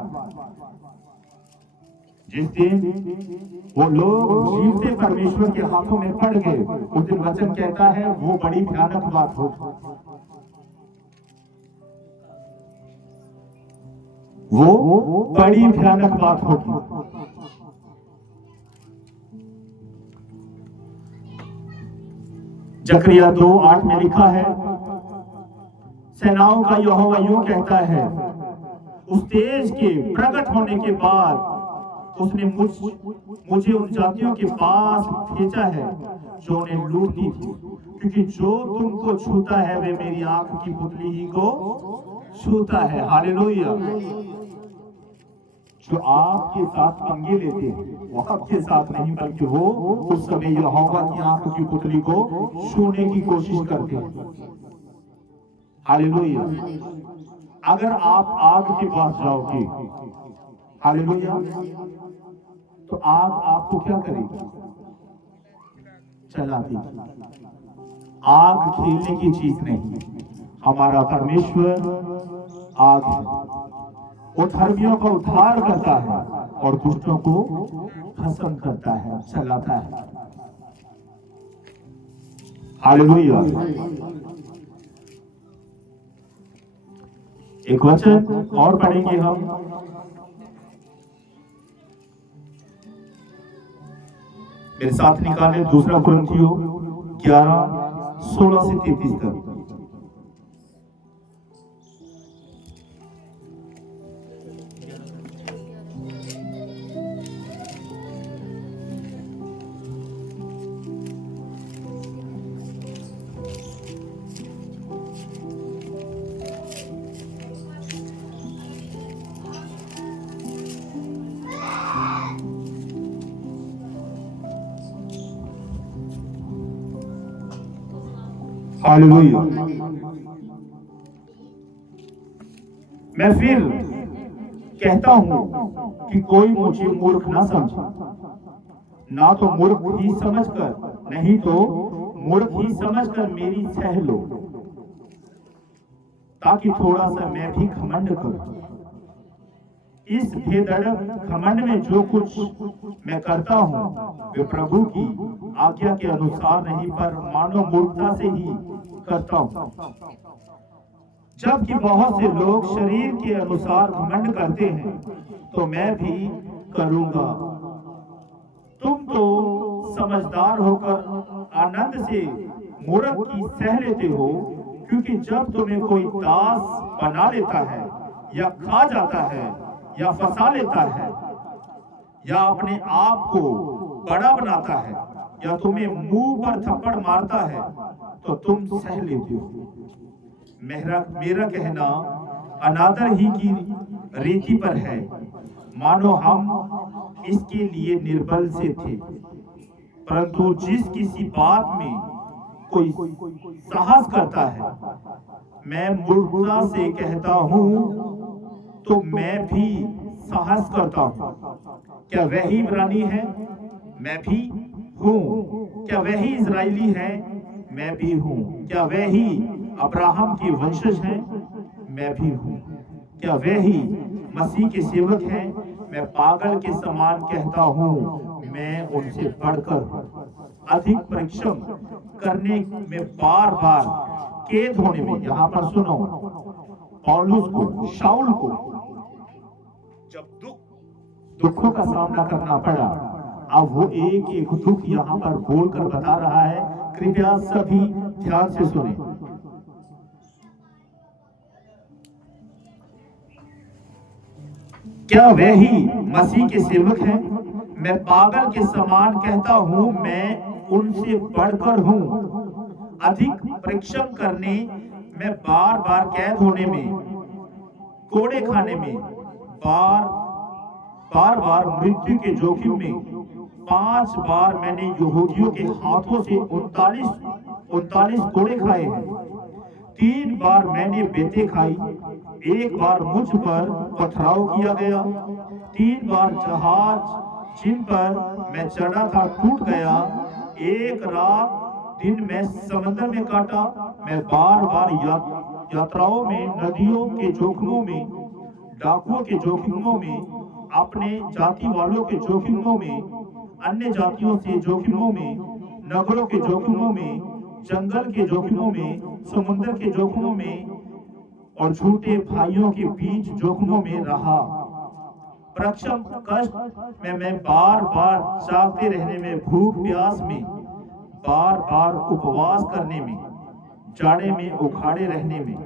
जिस दिन वो लोग जीवते परमेश्वर के हाथों में पड़ गए, उस दिन वचन कहता है वो बड़ी भयानक बात हो। वो बड़ी भयानक बात होगी। जकरिया 2:8 में लिखा है, सेनाओं का यहोवा यूं कहता है, उस तेज के प्रकट होने के बाद उसने मुझे उन जातियों के पास भेजा है जो उन्हें लूटती थी, क्योंकि जो तुमको छूता है वे मेरी आंख की पुतली ही को छूता है। हालेलुया, जो आपके साथ पंगे लेते हैं वो आपके साथ नहीं, बल्कि वो उस समय यहोवा की आंख की पुतली को छूने की कोशिश करते हैं। हालेलुया, अगर आप आग के पास जाओगे, हालेलुया, तो आग आपको क्या करेगी, जला देगी। आग खेलने की चीज नहीं, हमारा परमेश्वर आग है। वो धर्मियों का उद्धार करता है और दुष्टों को भस्म करता है, जलाता है। हालेलुया, एक वचन और पढ़ेंगे हम, मेरे साथ निकाले 2 कुरिन्थियों 11:16 से 33 तक। हालेलुया, मैं फिर कहता हूं कि कोई मुझे मूर्ख ना समझे, ना तो मूर्ख ही समझकर, नहीं तो मूर्ख ही समझकर मेरी सह लो, ताकि थोड़ा सा मैं भी घमंड करूं। इस बेधड़क घमंड में जो कुछ मैं करता हूं वे प्रभु की आज्ञा के अनुसार नहीं, पर मानव मूर्खता से ही करता हूं। जबकि बहुत से लोग शरीर के अनुसार घमंड करते हैं, तो मैं भी करूंगा। तुम तो समझदार होकर आनंद से मूर्ख की सह लेते हो, क्योंकि जब तुम्हें कोई दास बना लेता है या खा जाता है या फंसा लेता है या अपने आप को बड़ा बनाता है, या तुम्हें मुंह पर थप्पड़ मारता है तो तुम सह लेते हो। मेरा कहना अनादर ही की रीति पर है, मानो हम इसके लिए निर्बल से थे। परंतु जिस किसी बात में कोई साहस करता है, मैं मूर्खता से कहता हूं तो मैं भी साहस करता हूं। क्या वही इब्रानी है? मैं भी हूं। क्या वही इजराइली है? मैं भी हूं। क्या वही अब्राहम के वंशज हैं? मैं भी हूं। क्या वही मसीह के सेवक हैं? मैं पागल के समान कहता हूं, मैं उनसे बढ़कर हूं। अधिक परिश्रम करने में, बार बार कैद होने में। यहां पर सुनो, पौलुस को, शाऊल को जब दुखों का सामना करना पड़ा, अब वो एक एक दुख यहां पर बोलकर बता रहा है। कृपया सभी ध्यान से सुने। क्या वही मसीह के सेवक हैं? मैं पागल के समान कहता हूं, मैं उनसे बढ़कर हूं। अधिक परिश्रम करने में, बार बार कैद होने में, कोड़े खाने में, बार बार मृत्यु के जोखिम में। 5 बार मैंने यहूदियों के हाथों से 39 कोड़े खाए हैं। 3 बार मैंने बेतें खाई। 1 बार मुझ पर पथराव किया गया। 3 बार जहाज जिन पर मैं चढ़ा था टूट गया। 1 रात दिन मैं समंदर में काटा। मैं बार बार यात्राओं में, नदियों के जोखिमों में, डाकुओं के जोखिमों में, अपने जाति वालों के जोखिमों में, अन्य जातियों से जोखिमों में, नगरों के जोखिमों में, जंगल के जोखिमों में, समुद्र के जोखिमों में और झूठे भाइयों के बीच जोखिमों में रहा। परिश्रम कष्ट में, मैं बार बार जागते रहने में, भूख प्यास में, बार बार उपवास करने में, जाड़े में उखाड़े रहने में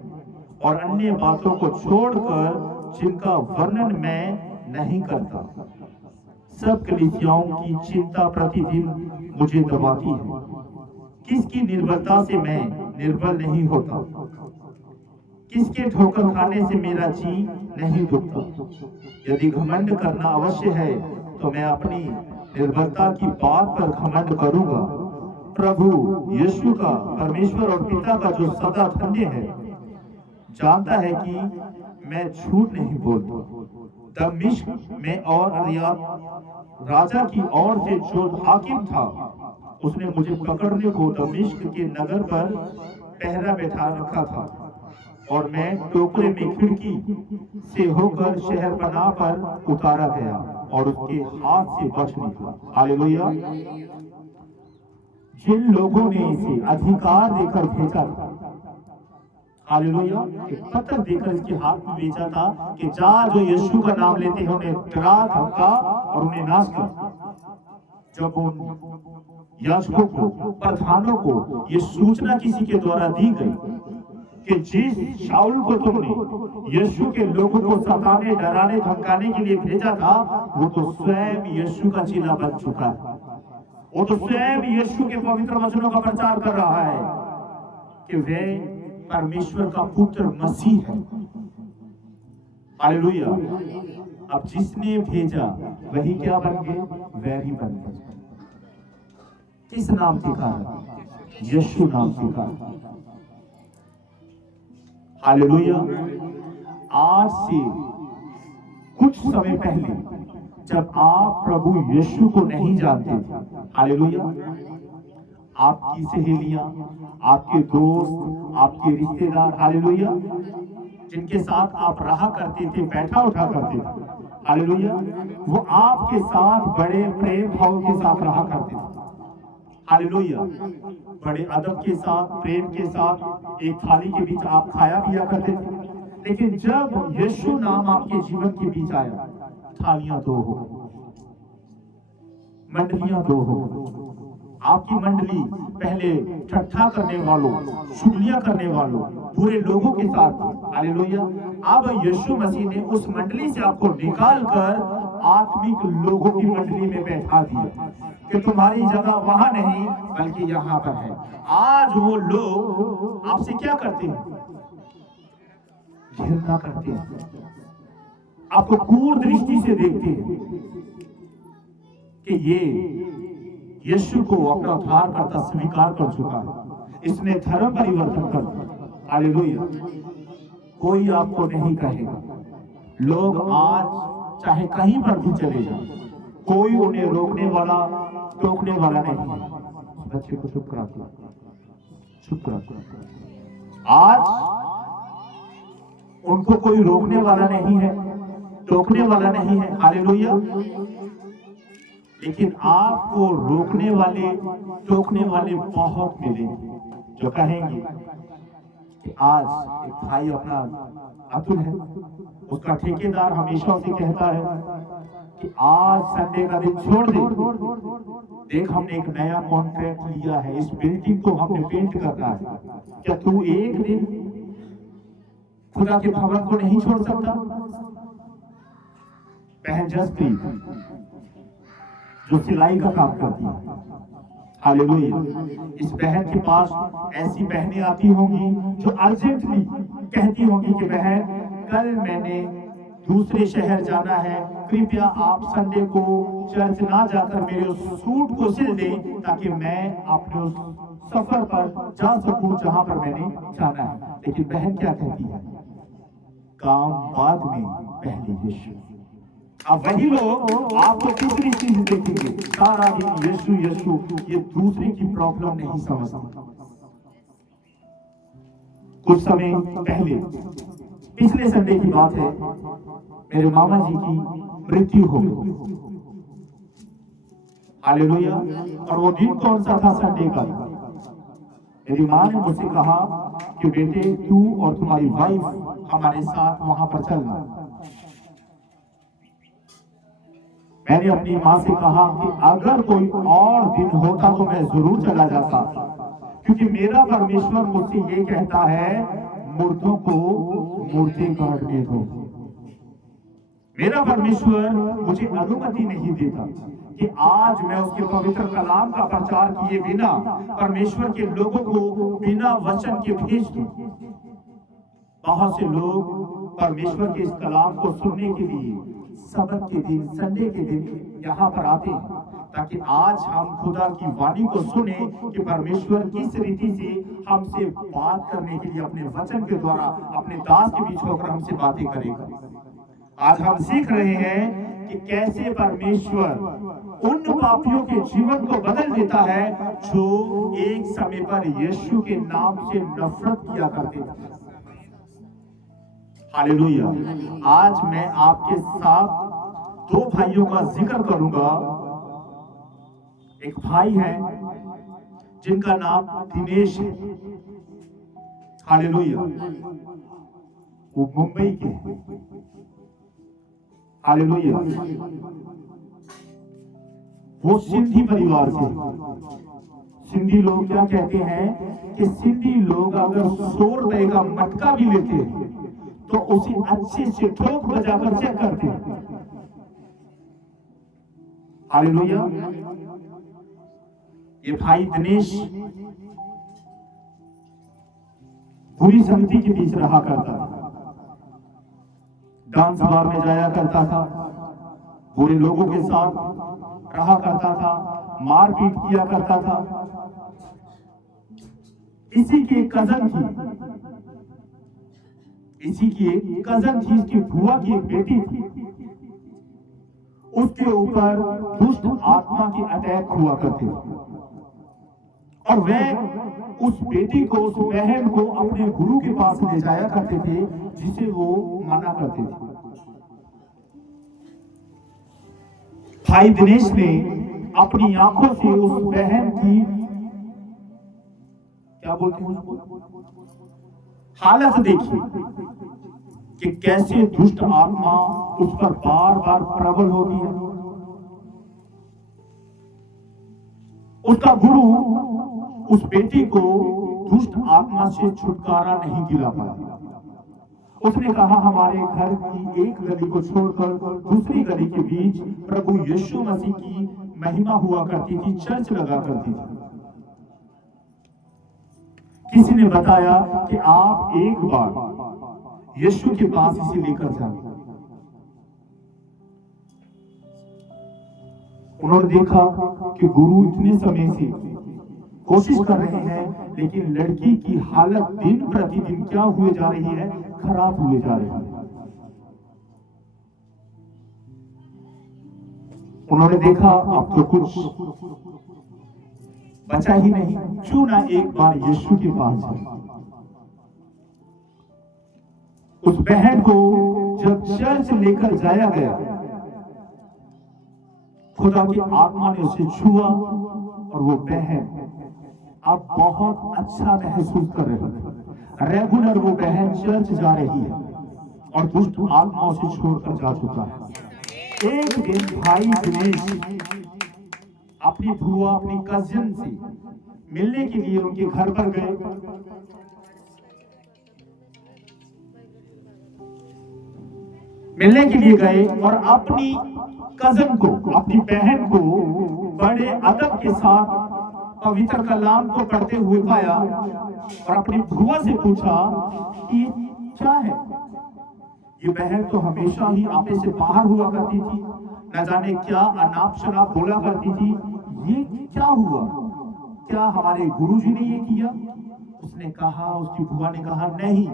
और अन्य बातों को छोड़कर जिनका वर्णन मैं नहीं करता। सब कलीसियाओं की चिंता प्रतिदिन मुझे दबाती है। किसकी निर्बलता से मैं निर्बल नहीं होता? किसके ठोकर खाने से मेरा जी नहीं दुखता? यदि घमंड करना अवश्य है तो मैं अपनी निर्बलता की बात पर घमंड करूंगा। प्रभु यीशु का, परमेश्वर और पिता का जो सदा धन्य है, जानता है कि मैं झूठ नहीं बोलता। दमिश्क में और राजा की ओर से जो हाकिम था, उसने मुझे पकड़ने को दमिश्क के नगर पर पहरा बैठा रखा था और मैं टोकरे में खिड़की से होकर शहरपनाह पर उतारा गया और उसके हाथ से बच निकला। हालेलुया। जिन लोगों ने इसे अधिकार देकर भेजा था, हालेलुया, एक पत्थर देकर इसके हाथ में भेजा था कि जा, जो यीशु का नाम लेते हैं उन्हें डरा धमका और उन्हें नाश कर। जब उन याजकों को, प्रधानों को ये सूचना किसी के द्वारा दी गई कि जिस शाऊल को तुमने यीशु के लोगों को सताने, डराने, धमकाने के लिए भेजा था, वो तो स्वयं यीशु का चेला बन चुका है। वो तो स्वयं यीशु के पवित्र वचनों का प्रचार कर रहा है कि वे परमेश्वर का पुत्र मसीह है। हालेलुया। अब जिसने भेजा वही क्या बन गए? वैरी बन गए। किस नाम के कारण? यीशु नाम के कारण। हालेलुया। आज से कुछ समय पहले जब आप प्रभु यीशु को नहीं जानते थे, हालेलुया, आपकी सहेलियां, आपके दोस्त, आपके रिश्तेदार, हालेलुया, जिनके साथ आप रहा करते थे, बैठा उठा करते थे, हालेलुया, वो आपके साथ बड़े प्रेम भाव के साथ रहा करते थे। हालेलुया। बड़े अदब के साथ, प्रेम के साथ एक थाली के बीच आप खाया पिया करते थे। लेकिन जब यीशु नाम आपके जीवन के बीच आया, थालियां दो हो गई, मंडलियां दो हो गई। आपकी मंडली पहले ठट्ठा करने वालों, चुगलियां करने वालों, बुरे लोगों के साथ, हालेलुया, अब यीशु मसीह ने उस मंडली से आपको निकाल कर आत्मिक लोगों की मंडली में बैठा दिया। कि तुम्हारी जगह वहां नहीं बल्कि यहाँ पर है। आज वो लोग आपसे क्या करते हैं? घृणा करते हैं, आपको क्रूर दृष्टि से देखते हैं कि ये यीशु को अपना उद्धारकर्ता स्वीकार कर चुका है, इसने धर्म परिवर्तन कर दिया। हालेलुया। कोई आपको नहीं कहेगा। लोग आज चाहे कहीं पर भी चले जाएं, कोई उन्हें रोकने वाला टोकने वाला नहीं है। बच्चे को चुप करा दिया, चुप करा दिया। आज उनको कोई रोकने वाला नहीं है, टोकने वाला नहीं है। हालेलुया। लेकिन आपको रोकने वाले टोकने वाले बहुत मिले जो कहेंगे कि आज एक भाई अपना अतुल है, उसका ठेकेदार हमेशा उसे कहता है कि आज संडे का दिन छोड़ दे, देख हमने एक नया कॉन्ट्रैक्ट लिया है, इस बिल्डिंग को हमने पेंट करना है, क्या तू एक दिन खुदा के भवन को नहीं छोड़ सकता? बहन जसप्रीत जो सिलाई का काम करती है, हालेलुया, इस बहन के पास ऐसी बहनें आती होंगी जो अर्जेंटली कहती होंगी कि बहन कल मैंने दूसरे शहर जाना है, कृपया आप संडे को चर्च ना जाकर मेरे उस सूट को सिल दें ताकि मैं अपने उस सफर पर जा सकूं जहां पर मैंने जाना है। लेकिन बहन क्या कहती है? काम बाद में, पहले यीशु। अब वही लोग आपको किस दृष्टि से देखेंगे? सारा दिन यीशु यीशु, ये दूसरे की प्रॉब्लम नहीं समझते। कुछ समय पहले, पिछले संडे की बात है, मेरे मामा जी की मृत्यु हो गई। हालेलुया। और वो दिन कौन सा था? संडे का। मेरी माँ ने मुझसे कहा कि बेटे तू और तुम्हारी वाइफ हमारे साथ वहां पर चलना। मैंने अपनी माँ से कहा कि अगर कोई और दिन होता तो मैं जरूर चला जाता, क्योंकि मेरा परमेश्वर मुझसे ये कहता है मुर्दों को मुर्दे काटने दो। मेरा परमेश्वर मुझे अनुमति नहीं देता कि आज मैं उसके पवित्र कलाम का प्रचार किए बिना परमेश्वर के लोगों को बिना वचन के भेज दूं। बहुत से लोग परमेश्वर के इस कलाम को सुनने के लिए सबत के दिन, संडे के दिन यहाँ पर आते हैं ताकि आज हम खुदा की वाणी को सुने कि परमेश्वर किस रीति से हमसे बात करने के लिए अपने वचन के द्वारा अपने दास के बीच होकर हमसे बातें करेगा। आज हम सीख रहे हैं कि कैसे परमेश्वर उन पापियों के जीवन को बदल देता है जो एक समय पर यीशु के नाम से नफरत किया करते थे। हालेलुया। आज मैं आपके साथ दो भाइयों का जिक्र करूंगा। एक भाई है जिनका नाम दिनेश है। हालेलुया। वो मुंबई के हैं। हालेलुया। वो सिंधी परिवार से। सिंधी लोग क्या कहते हैं कि सिंधी लोग अगर 100 रुपए का मटका भी लेते हैं तो उसे अच्छे से ठोक बजाकर चेक करते हैं। हालेलुया। ये भाई दिनेश बुरी संगति के बीच रहा करता था, डांस बार में जाया करता था, बुरे लोगों के साथ रहा करता था, मारपीट किया करता था। इसी की एक कजन थी, इसकी बुआ की एक बेटी थी, उसके ऊपर दुष्ट आत्मा के अटैक हुआ करते थे और वह उस बेटी को, उस बहन को अपने गुरु के पास ले जाया करते थे जिसे वो मना करते थे। भाई दिनेश ने अपनी आंखों से उस बहन की, क्या बोलते हैं उसको, हालत देखी कि कैसे दुष्ट आत्मा उस पर बार बार प्रबल होती है। उसका गुरु उस बेटी को दुष्ट आत्मा से छुटकारा नहीं दिला पाया। उसने कहा हमारे घर की एक गली को छोड़कर दूसरी गली के बीच प्रभु यीशु मसीह की महिमा हुआ करती थी, चर्च लगा करती थी। किसी ने बताया कि आप एक बार यीशु के पास इसे लेकर जाए। उन्होंने देखा कि गुरु इतने समय से कोशिश कर रहे हैं, लेकिन लड़की की हालत दिन प्रतिदिन क्या हुए जा रही है, खराब हुए जा रही है। उन्होंने देखा अब तो कुछ बचा ही नहीं, क्यों ना एक बार यीशु के पास जाए। उस बहन को जब चर्च लेकर जाया गया, खुदा की आत्मा ने उसे छुआ और वो बहन अब बहुत अच्छा महसूस कर रही है। रेगुलर वो बहन चर्च जा रही है और दुष्ट आत्माओं से छोड़कर जा चुका है। एक दिन भाई दिनेश अपनी बुआ, अपनी कजिन से मिलने के लिए उनके घर पर गए। मिलने के लिए गए और अपनी कजिन को, अपनी बहन को बड़े अदब के साथ पवित्र कलाम को पढ़ते हुए पाया और अपनी बुआ से पूछा कि क्या है। ये बहन तो हमेशा ही आपे से बाहर हुआ करती थी, न जाने क्या अनाप शनाप बोला करती थी, ये क्या हुआ, क्या हमारे गुरुजी ने ये किया। उसने कहा, उसकी बुआ ने कहा, नहीं,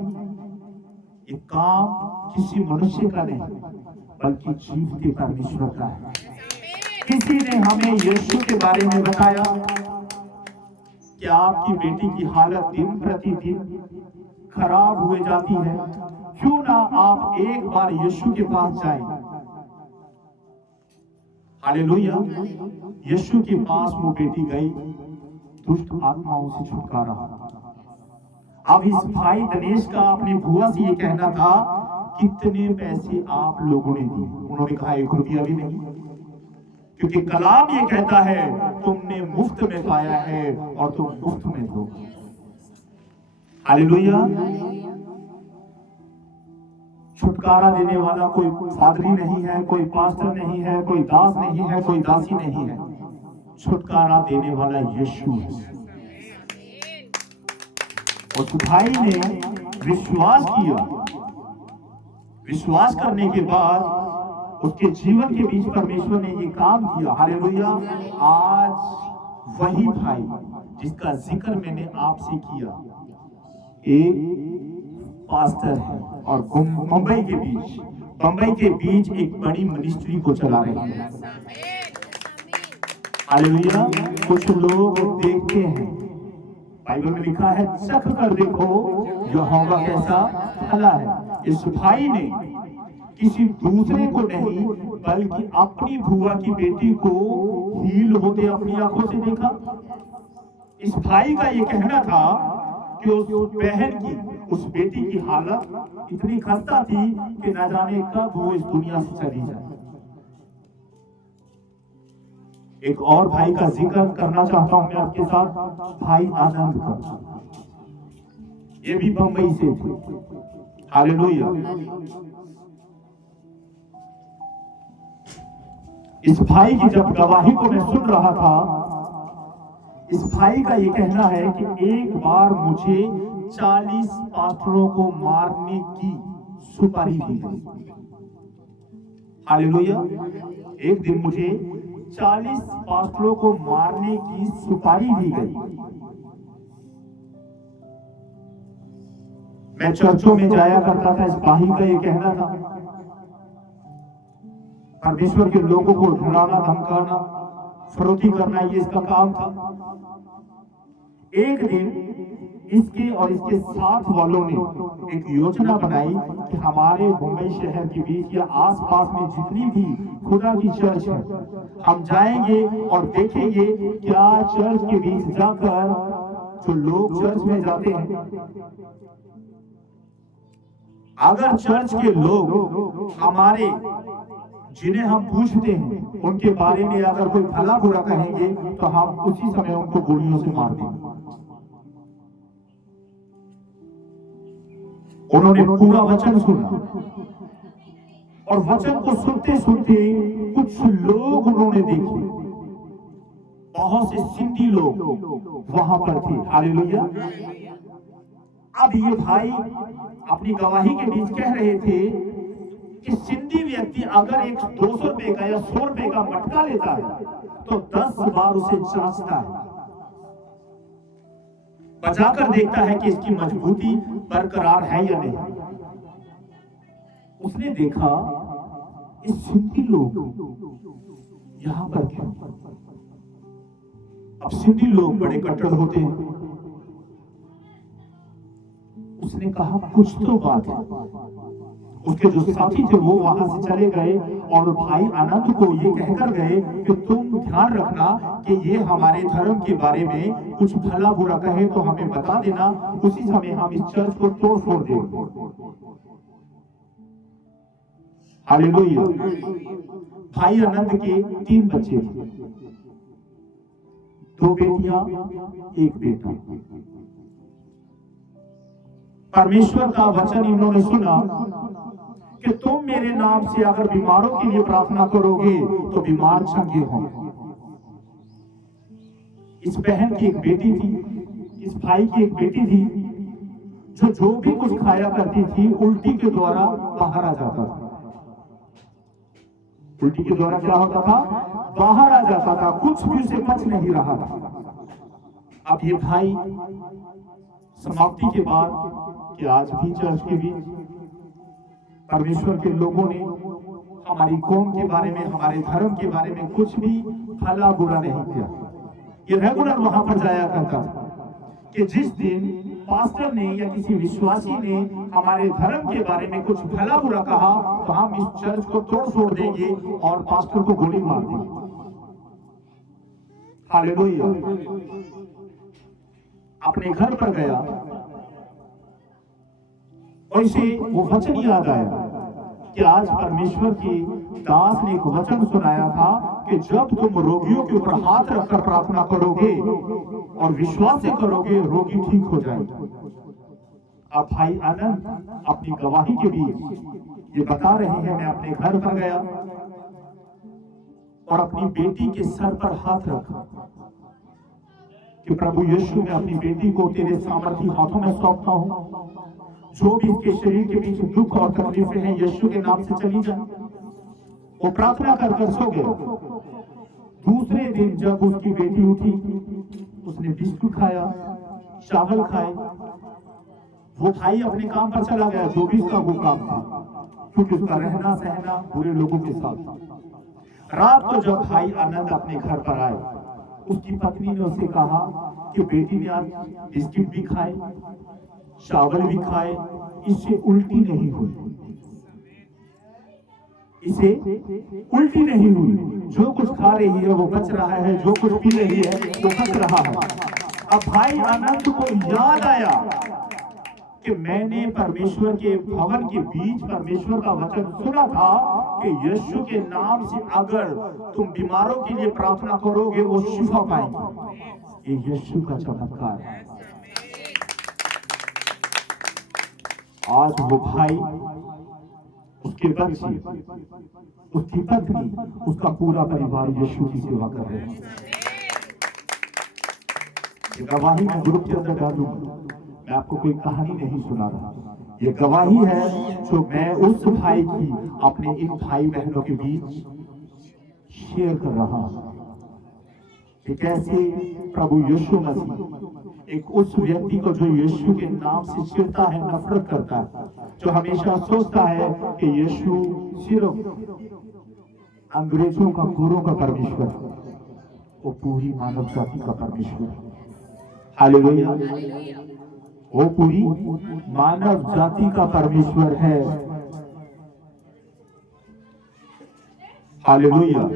ये काम किसी मनुष्य का नहीं बल्कि जीवते परमेश्वर का है। किसी ने हमें यीशु के बारे में बताया कि आपकी बेटी की हालत दिन प्रतिदिन खराब हुए जाती है, क्यों ना आप एक बार यीशु के पास जाएं। हालेलुया। यीशु के पास वो बेटी गई, दुष्ट आत्माओं से छुटकारा। अब इस भाई दिनेश का अपनी बुआ से ये कहना था, कितने पैसे आप लोगों ने दिए। उन्होंने कहा 1 रुपया भी नहीं, क्योंकि कलाम ये कहता है तुमने मुफ्त में पाया है और तुम मुफ्त में दो। हालेलुया। छुटकारा देने वाला कोई पादरी नहीं है, कोई पास्टर नहीं है, कोई दास नहीं है, कोई दासी नहीं है। छुटकारा देने वाला यीशु है। उस भाई ने विश्वास किया। विश्वास करने के बाद उसके जीवन के बीच परमेश्वर ने ये काम किया। हालेलुया। आज वही भाई जिसका जिक्र मैंने आपसे किया, एक पास्टर है और मुंबई के बीच एक बड़ी मिनिस्ट्री को चला रहे हैं। हालेलुया। कुछ लोग देखते हैं, बाइबल में लिखा है, चख कर देखो यहोवा कैसा भला है। इस भाई ने किसी दूसरे को नहीं बल्कि अपनी बुआ की बेटी को हील होते अपनी आंखों से देखा। इस भाई का ये कहना था कि उस बहन की, उस बेटी की हालत इतनी खस्ता थी कि न जाने कब वो इस दुनिया से चली जाए। एक और भाई का जिक्र करना चाहता हूं मैं आपके साथ, भाई आनंद का। ये भी बंबई से थे। हालेलुया। इस भाई की जब गवाही को मैं सुन रहा था, इस भाई का ये कहना है कि एक बार मुझे 40 पास्टरों को मारने की सुपारी दी गई। हालेलुया। एक दिन मुझे 40 पास्टरों को मारने की सुपारी दी गई। मैं चर्चों में जाया करता था। इस भाई का ये कहना था, परमेश्वर के लोगों को डराना, धमकाना, फरोती करना, ये इसका काम था। एक दिन इसके और इसके साथ वालों ने एक योजना बनाई कि हमारे मुंबई शहर के बीच या आसपास में जितनी भी खुदा की चर्च है, हम जाएंगे और देखेंगे क्या चर्च के बीच जाकर जो लोग चर्च में जाते हैं, अगर चर्च के लोग हमारे जिन्हें हम पूछते हैं उनके बारे में अगर कोई भला बुरा कहेंगे तो हम उसी समय उनको गोलियों से मार देंगे। उन्होंने पूरा वचन सुना और वचन को सुनते सुनते कुछ लोग उन्होंने देखे बहुत से सिंधी लोग वहां पर थे। हालेलुया। अब ये भाई अपनी गवाही के बीच कह रहे थे कि सिंधी व्यक्ति अगर एक 200 रुपए का या 100 रुपए का मटका लेता है तो 10 बार उसे जांचता है, बचाकर देखता है कि इसकी मजबूती बरकरार है या नहीं। उसने देखा ये सिंधी लोग यहां पर क्यों? अब सिंधी लोग बड़े कट्टर होते हैं। उसने कहा कुछ तो बात है। उसके जो साथी थे वो वहां से चले गए और भाई आनंद को ये कहकर गए कि तुम ध्यान रखना कि ये हमारे धर्म के बारे में कुछ भला बुरा कहे तो हमें बता देना, उसी समय हम इस चर्च को तोड़ फोड़ देंगे। हालेलुया। भाई आनंद के 3 बच्चे थे, 2 बेटियां 1 बेटा। परमेश्वर का वचन इन्होंने सुना कि तुम मेरे नाम से अगर बीमारों के लिए प्रार्थना करोगे तो बीमार चंगे होंगे। इस बहन की एक बेटी थी, इस भाई की एक बेटी थी जो भी कुछ खाया करती थी उल्टी के द्वारा बाहर आ जाता था। उल्टी के द्वारा क्या होता था? बाहर आ जाता था, कुछ भी उसे पच नहीं रहा था। अब ये भाई समाप्ति के बाद कि आज भी चर्च के बीच परमेश्वर के लोगों ने हमारी कौम के बारे में, हमारे धर्म के बारे में कुछ भी भला बुरा नहीं किया। ये रेगुलर वहां पर जाया करता था कि जिस दिन पास्टर ने या किसी विश्वासी ने हमारे धर्म के बारे में कुछ भला बुरा कहा तो हम इस चर्च को तोड़ फोड़ देंगे और पास्टर को गोली मार देंगे। हालेलुया। अपने घर पर गया, वैसे वो वचन याद आया कि आज परमेश्वर की दास ने एक वचन सुनाया था कि जब तुम रोगियों के ऊपर हाथ रखकर प्रार्थना करोगे और विश्वास से करोगे, रोगी ठीक हो जाएंगे। अब भाई आनंद अपनी गवाही के बीच ये बता रहे हैं, मैं अपने घर पर गया और अपनी बेटी के सर पर हाथ रखा कि प्रभु यीशु, मैं अपनी बेटी को तेरे सामर्थी हाथों में सौंपता हूं। जो भी इसके शरीर के बीच दुख और तकलीफें हैं यीशु के नाम से चली जाए। वो प्रार्थना कर सो गया। दूसरे दिन जब उसकी बेटी उठी, उसने बिस्कुट खाया, चावल खाए, वो भाई अपने काम पर चला गया, जो भी उसका वो काम था, क्योंकि उसका रहना सहना बुरे लोगों के साथ। रात को जब भाई आनंद अपने घर पर आए, उसकी पत्नी ने उसे कहा कि बेटी ने आज बिस्किट भी खाए, चावल भी खाए, इससे उल्टी नहीं हुई, इसे उल्टी नहीं हुई। जो कुछ खा रही है वो बच रहा है, जो कुछ पी रही है वो बच रहा है। अब भाई आनंद को याद आया कि मैंने परमेश्वर के भवन के बीच परमेश्वर का वचन सुना था कि यीशु के नाम से अगर तुम बीमारों के लिए प्रार्थना करोगे वो शिफा पाएंगे। ये यीशु का चमत्कार है। आज वो भाई, उसके बच्चे, उसकी पत्नी, उसका पूरा परिवार यीशु की सेवा कर रहे हैं। ये गवाही मैं ग्रुप के अंदर डालूंगा, मैं आपको कोई कहानी नहीं सुना रहा। ये गवाही है जो मैं उस भाई की अपने इन भाई बहनों के बीच शेयर कर रहा हूं कि कैसे प्रभु यीशु मसीह एक उस व्यक्ति को जो यीशु के नाम से चिढ़ता है, नफरत करता है, जो हमेशा सोचता है कि यीशु सिर्फ अंग्रेजों का, गोरों का परमेश्वर, वो पूरी मानव जाति का परमेश्वर है। हालेलुया। वो पूरी मानव जाति का परमेश्वर है। हालेलुया।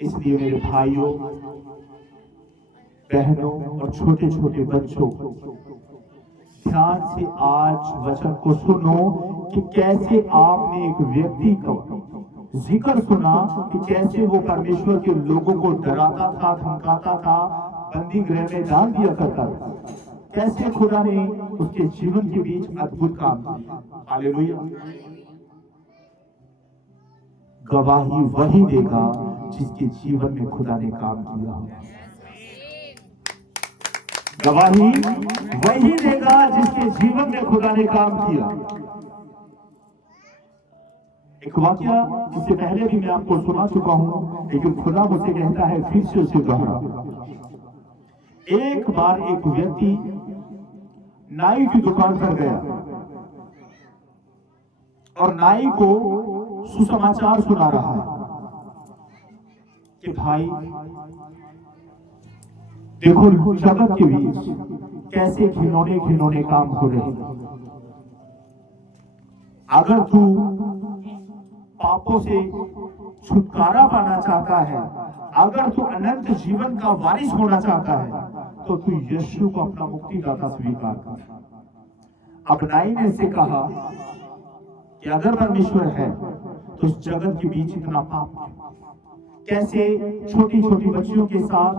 इसलिए मेरे भाइयों, बहनों और छोटे छोटे बच्चों, ध्यान से आज वचन को सुनो कि कैसे आपने एक व्यक्ति का जिक्र सुना कि कैसे वो परमेश्वर के लोगों को डराता था, धमकाता था, बंदी गृह में डाल दिया करता था, कैसे खुदा ने उसके जीवन के बीच अद्भुत काम किया। हालेलुया। गवाही वही देगा जिसके जीवन में खुदा ने काम किया। गवाही वही देगा जिसके जीवन में खुदा ने काम किया। एक वाकया इससे पहले भी मैं आपको सुना चुका हूं, लेकिन खुदा मुझसे कहता है फिर से उसे दोहरा। एक बार एक व्यक्ति नाई की दुकान पर गया और नाई को सुसमाचार सुना रहा है कि भाई देखो जगत के बीच कैसे घिनौने घिनौने काम हो रहे हैं। अगर तू पापों से छुटकारा पाना चाहता है, अगर तू अनंत जीवन का वारिस होना चाहता है, तो तू यीशु को अपना मुक्तिदाता स्वीकार कर। अब नाई ने से कहा कि अगर परमेश्वर है तो इस जगत के बीच इतना पाप, कैसे छोटी छोटी बच्चियों के साथ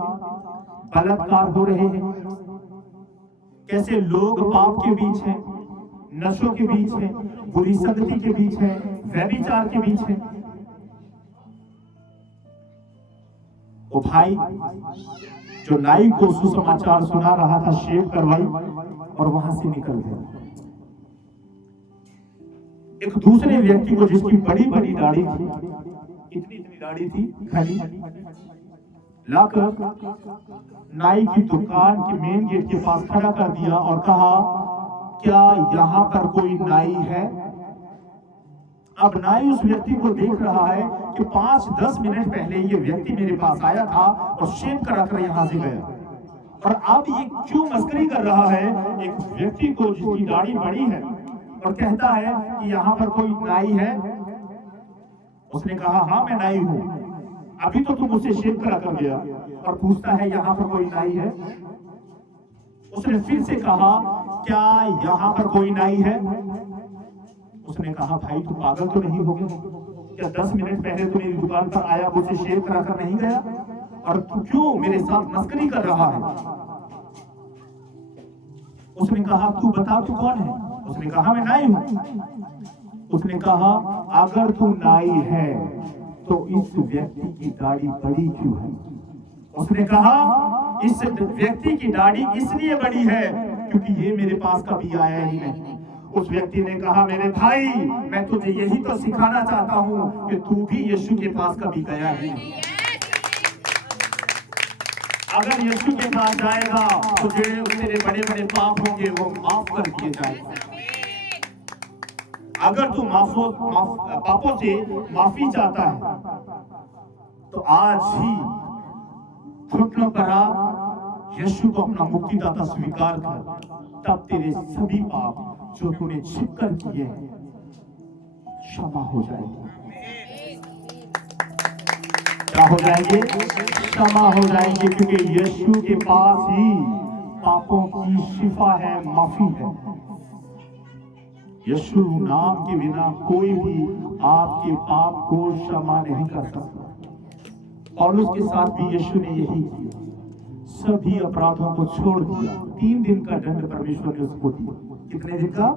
बलात्कार हो रहे हैं, कैसे लोग पाप के बीच हैं, नशों के बीच हैं, बुरी संगति के बीच हैं, व्यभिचार के बीच हैं। वो भाई जो नाई को सुसमाचार सुना रहा था, शेव करवाई और वहां से निकल गया। एक दूसरे व्यक्ति को जिसकी बड़ी बड़ी दाढ़ी थी, इतनी इतनी दाढ़ी थी घनी, लाकर नाई की दुकान के मेन गेट के पास खड़ा कर दिया और कहा, क्या यहां पर कोई नाई है? अब नाई उस व्यक्ति को देख रहा है कि 5-10 मिनट पहले ये व्यक्ति मेरे पास आया था और शेव कराकर यहां से गया, और अब ये क्यों मस्करी कर रहा है एक व्यक्ति को जिसकी दाढ़ी बड़ी है और कहता है कि यहाँ पर कोई नाई है। उसने कहा, हाँ मैं नाई हूं, अभी तो तुम उसे शेव करा कर गया और पूछता है यहाँ पर कोई नाई है। उसने फिर से कहा, क्या यहाँ पर कोई नाई है? उसने कहा, भाई तू पागल तो नहीं हो गया क्या? 10 मिनट पहले तू मेरी दुकान पर आया, मुझे शेव करा कर नहीं गया, और तू क्यों मेरे साथ मस्करी कर रहा है? उसने कहा, तू बता तू कौन है? उसने कहा, मैं नाई हूं। उसने कहा, अगर तू नाई है तो इस व्यक्ति की दाढ़ी बड़ी क्यों है? उसने कहा, इस व्यक्ति की दाढ़ी इसलिए बड़ी है क्योंकि ये मेरे पास कभी आया ही नहीं। उस व्यक्ति ने कहा, मेरे भाई मैं तुझे यही तो सिखाना चाहता हूं कि तू भी यीशु के पास कभी गया ही नहीं। अगर यीशु के पास जाएगा तो तेरे बड़े बड़े पाप होंगे वो माफ कर दिए जाएंगे। अगर तू पापों से माफी चाहता है तो आज ही घुटनों पर आ, यीशु को अपना मुक्तिदाता स्वीकार कर, तब तेरे सभी पाप जो तूने छिपकर किए हैं क्षमा हो जाएंगे। क्या हो जाएंगे? क्षमा हो जाएंगे, क्योंकि यीशु के पास ही पापों की शिफा है, माफी है। यीशु नाम के बिना कोई भी आपके पाप को क्षमा नहीं कर सकता। पौलुस के साथ भी यीशु ने यही किया, सभी अपराधों को छोड़ दिया। 3 दिन का दंड परमेश्वर ने उसको दिया। कितने दिन का?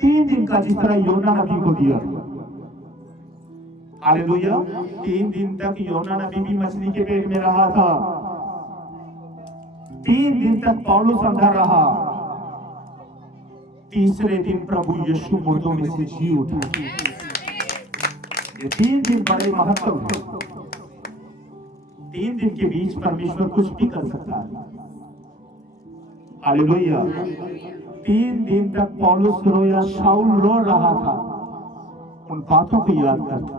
3 दिन का, जिस तरह योना नबी को दिया। हालेलुया। 3 दिन तक योना नबी भी मछली के पेट में रहा था। 3 दिन तक पौलुस अंदर रहा। तीसरे दिन प्रभु यीशु मुर्दों में से जी उठा। ये 3 दिन बड़े महत्व है। 3 दिन के बीच परमेश्वर कुछ भी कर सकता है। हालेलुया। 3 दिन तक पौलुस रोया, शाऊल रो रहा था। उन बातों को याद कर,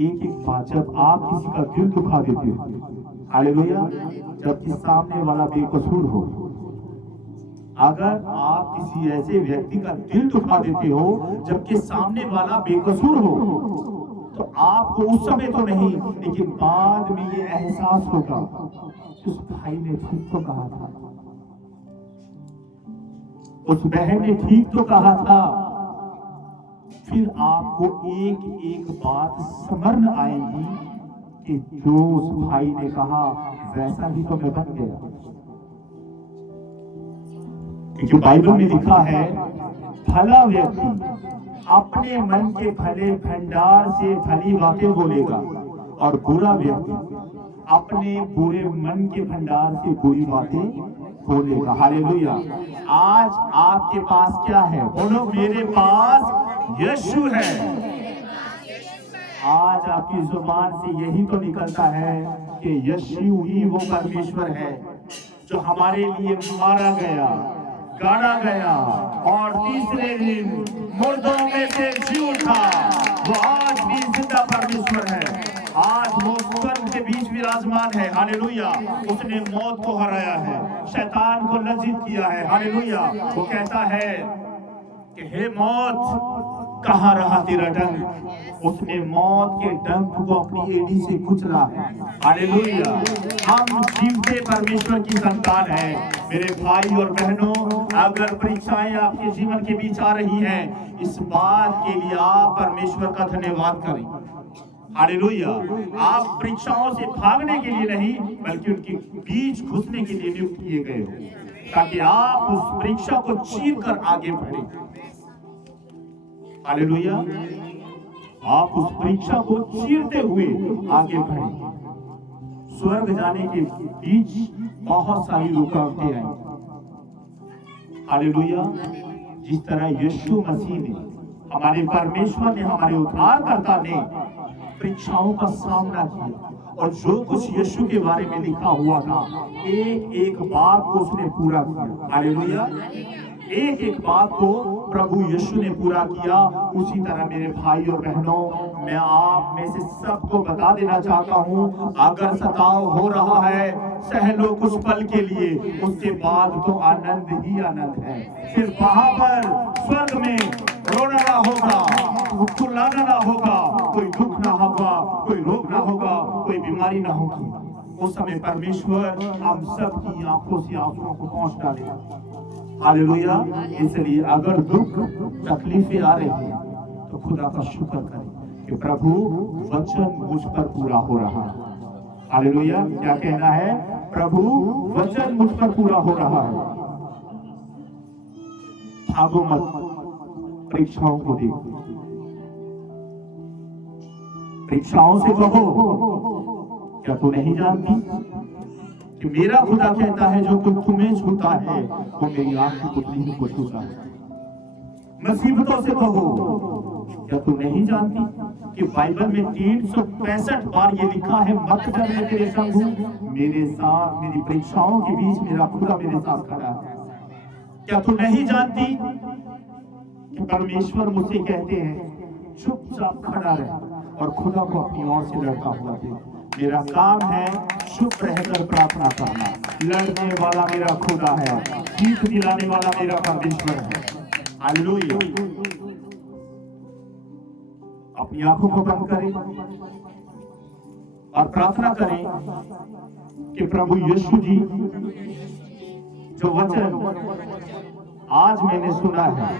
एक एक बात, जब आप किसी का दिल दुखा देते हो, हालेलुया, जबकि सामने वाला बेकसूर हो, अगर आप किसी ऐसे व्यक्ति का दिल दुखा देते हो जबकि सामने वाला बेकसूर हो, तो आपको उस समय तो नहीं, लेकिन बाद में ये एहसास होगा उस भाई ने ठीक तो कहा था, उस बहन ने ठीक तो कहा था। फिर आपको एक एक बात समझ में आएगी कि जो उस भाई ने कहा वैसा ही तो मैं बन गया। क्योंकि बाइबल में लिखा है, भला व्यक्ति अपने मन के भले भंडार से भली बातें बोलेगा, और बुरा व्यक्ति अपने बुरे मन के भंडार से बुरी बातें बोलेगा। हालेलुया। आज आपके पास क्या है? बोलो, मेरे पास यीशु है। आज आपकी जुबान से यही तो निकलता है कि यीशु ही वो परमेश्वर है जो हमारे लिए मारा गया, गाड़ा गया और तीसरे दिन मुर्दों में से जी उठा। वो आज भी जिंदा परमेश्वर है। आज वो स्वर्ग के बीच विराजमान है। हालेलुया। उसने मौत को हराया है, शैतान को लज्जित किया है। हालेलुया। वो कहता है कि हे मौत, कहाँ रहा तेरा डंक? उसने मौत के डंक को अपनी एड़ी से कुचला है। हालेलुया। हम जीवते परमेश्वर की संतान हैं। मेरे भाई और बहनों, अगर परीक्षाएं आपके जीवन के बीच आ रही हैं, इस बात के लिए आप परमेश्वर का धन्यवाद करें। हालेलुया। आप परीक्षाओं से भागने के लिए नहीं, बल्कि उनके बीच घुसने के लिए नियुक्त किए गए हो, ताकि आप उस परीक्षा को चीर कर आगे बढ़े। हालेलुया। आप उस परीक्षा को चीरते हुए आगे बढ़े। स्वर्ग जाने के बीच बहुत सारी रुकावटें आई। हालेलुया। जिस तरह यीशु मसीह ने, हमारे परमेश्वर ने, हमारे उद्धारकर्ता ने परीक्षाओं का सामना किया, और जो कुछ यीशु के बारे में लिखा हुआ था, एक एक बात को उसने पूरा किया। हालेलुया। एक एक बात को प्रभु यीशु ने पूरा किया। उसी तरह मेरे भाई और बहनों, मैं आप में से सबको बता देना चाहता हूँ, अगर सताव हो रहा है, सह लो कुछ पल के लिए, उसके बाद तो आनंद ही आनंद है। फिर वहां पर स्वर्ग में रोना ना होगा, चिल्लाना ना होगा, कोई दुख ना होगा, कोई रोग ना होगा, कोई बीमारी ना होगी। उस समय परमेश्वर हम सब की आंखों से आंसुओं को पोंछ डालेगा। हालेलुया। इसलिए अगर दुख तकलीफें आ रही हैं, तो खुदा का शुक्र करें कि प्रभु वचन मुझ पर पूरा हो रहा है। हालेलुया। क्या कहना है? प्रभु वचन मुझ पर पूरा हो रहा है। भागो मत, परीक्षाओं को देखो। परीक्षाओं से कहो, क्या तू नहीं जानती कि मेरा खुदा कहता है, जो कुछ तुम्हें छूता है वो मेरी आंख की पुतली को छूता है। मुसीबतों से कहो, क्या तू नहीं जानती कि बाइबल में 365 बार ये लिखा है, मत कर मैं तेरे संग हूं। मेरे साथ मेरी परीक्षाओं के बीच मेरा खुदा मेरे साथ खड़ा है। क्या तू नहीं जानती कि परमेश्वर मुझसे कहते हैं, चुपचाप खड़ा रह और खुदा को अपनी ओर से लड़ता हुआ दे। मेरा काम है चुप रहकर प्रार्थना करना। लड़ने वाला मेरा खुदा है, जीत दिलाने वाला मेरा परमेश्वर है। हालेलुया। अपनी आंखों को बंद करें और प्रार्थना करें कि प्रभु यीशु जी, जो वचन आज मैंने सुना है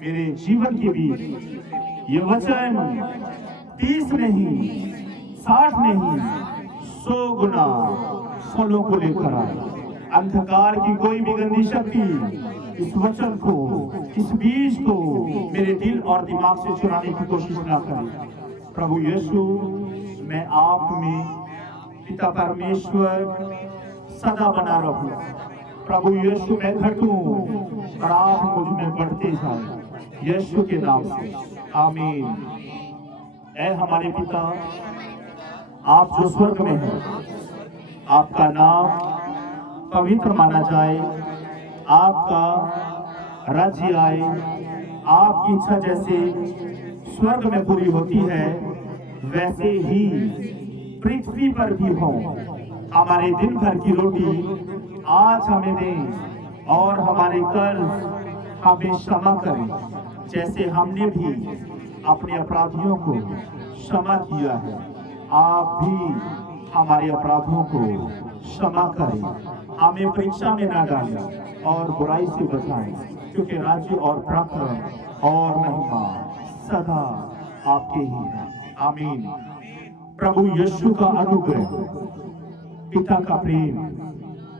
मेरे जीवन के बीच, ये वचन 30 नहीं, 60 नहीं, 100 गुना फलों को लेकर आए। अंधकार की कोई भी गंदी शक्ति इस वचन को, इस बीज को मेरे दिल और दिमाग से चुराने की कोशिश ना करे। प्रभु यीशु, मैं आप में पिता परमेश्वर सदा बना रहूं। प्रभु यीशु, मैं घटूं और आप मुझ में बढ़ते जाएं। यीशु के नाम से आमीन। ऐ हमारे पिता, आप जो स्वर्ग में हैं, आपका नाम पवित्र माना जाए, आपका राज्य आए, आपकी इच्छा जैसे स्वर्ग में पूरी होती है, वैसे ही पृथ्वी पर भी हो। हमारे दिन भर की रोटी आज हमें दें और हमारे कर्ज हमें क्षमा करें, जैसे हमने भी अपने अपराधियों को क्षमा किया है। आप भी हमारे अपराधों को क्षमा करें। हमें परीक्षा में ना डालें और बुराई से बचाएं, क्योंकि राज्य और प्रताप और महिमा सदा आपके ही है। आमीन। प्रभु यीशु का अनुग्रह, पिता का प्रेम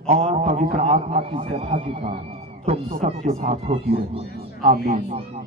और पवित्र आत्मा की सहभागिता तुम सबके साथ होती रहे। आमीन।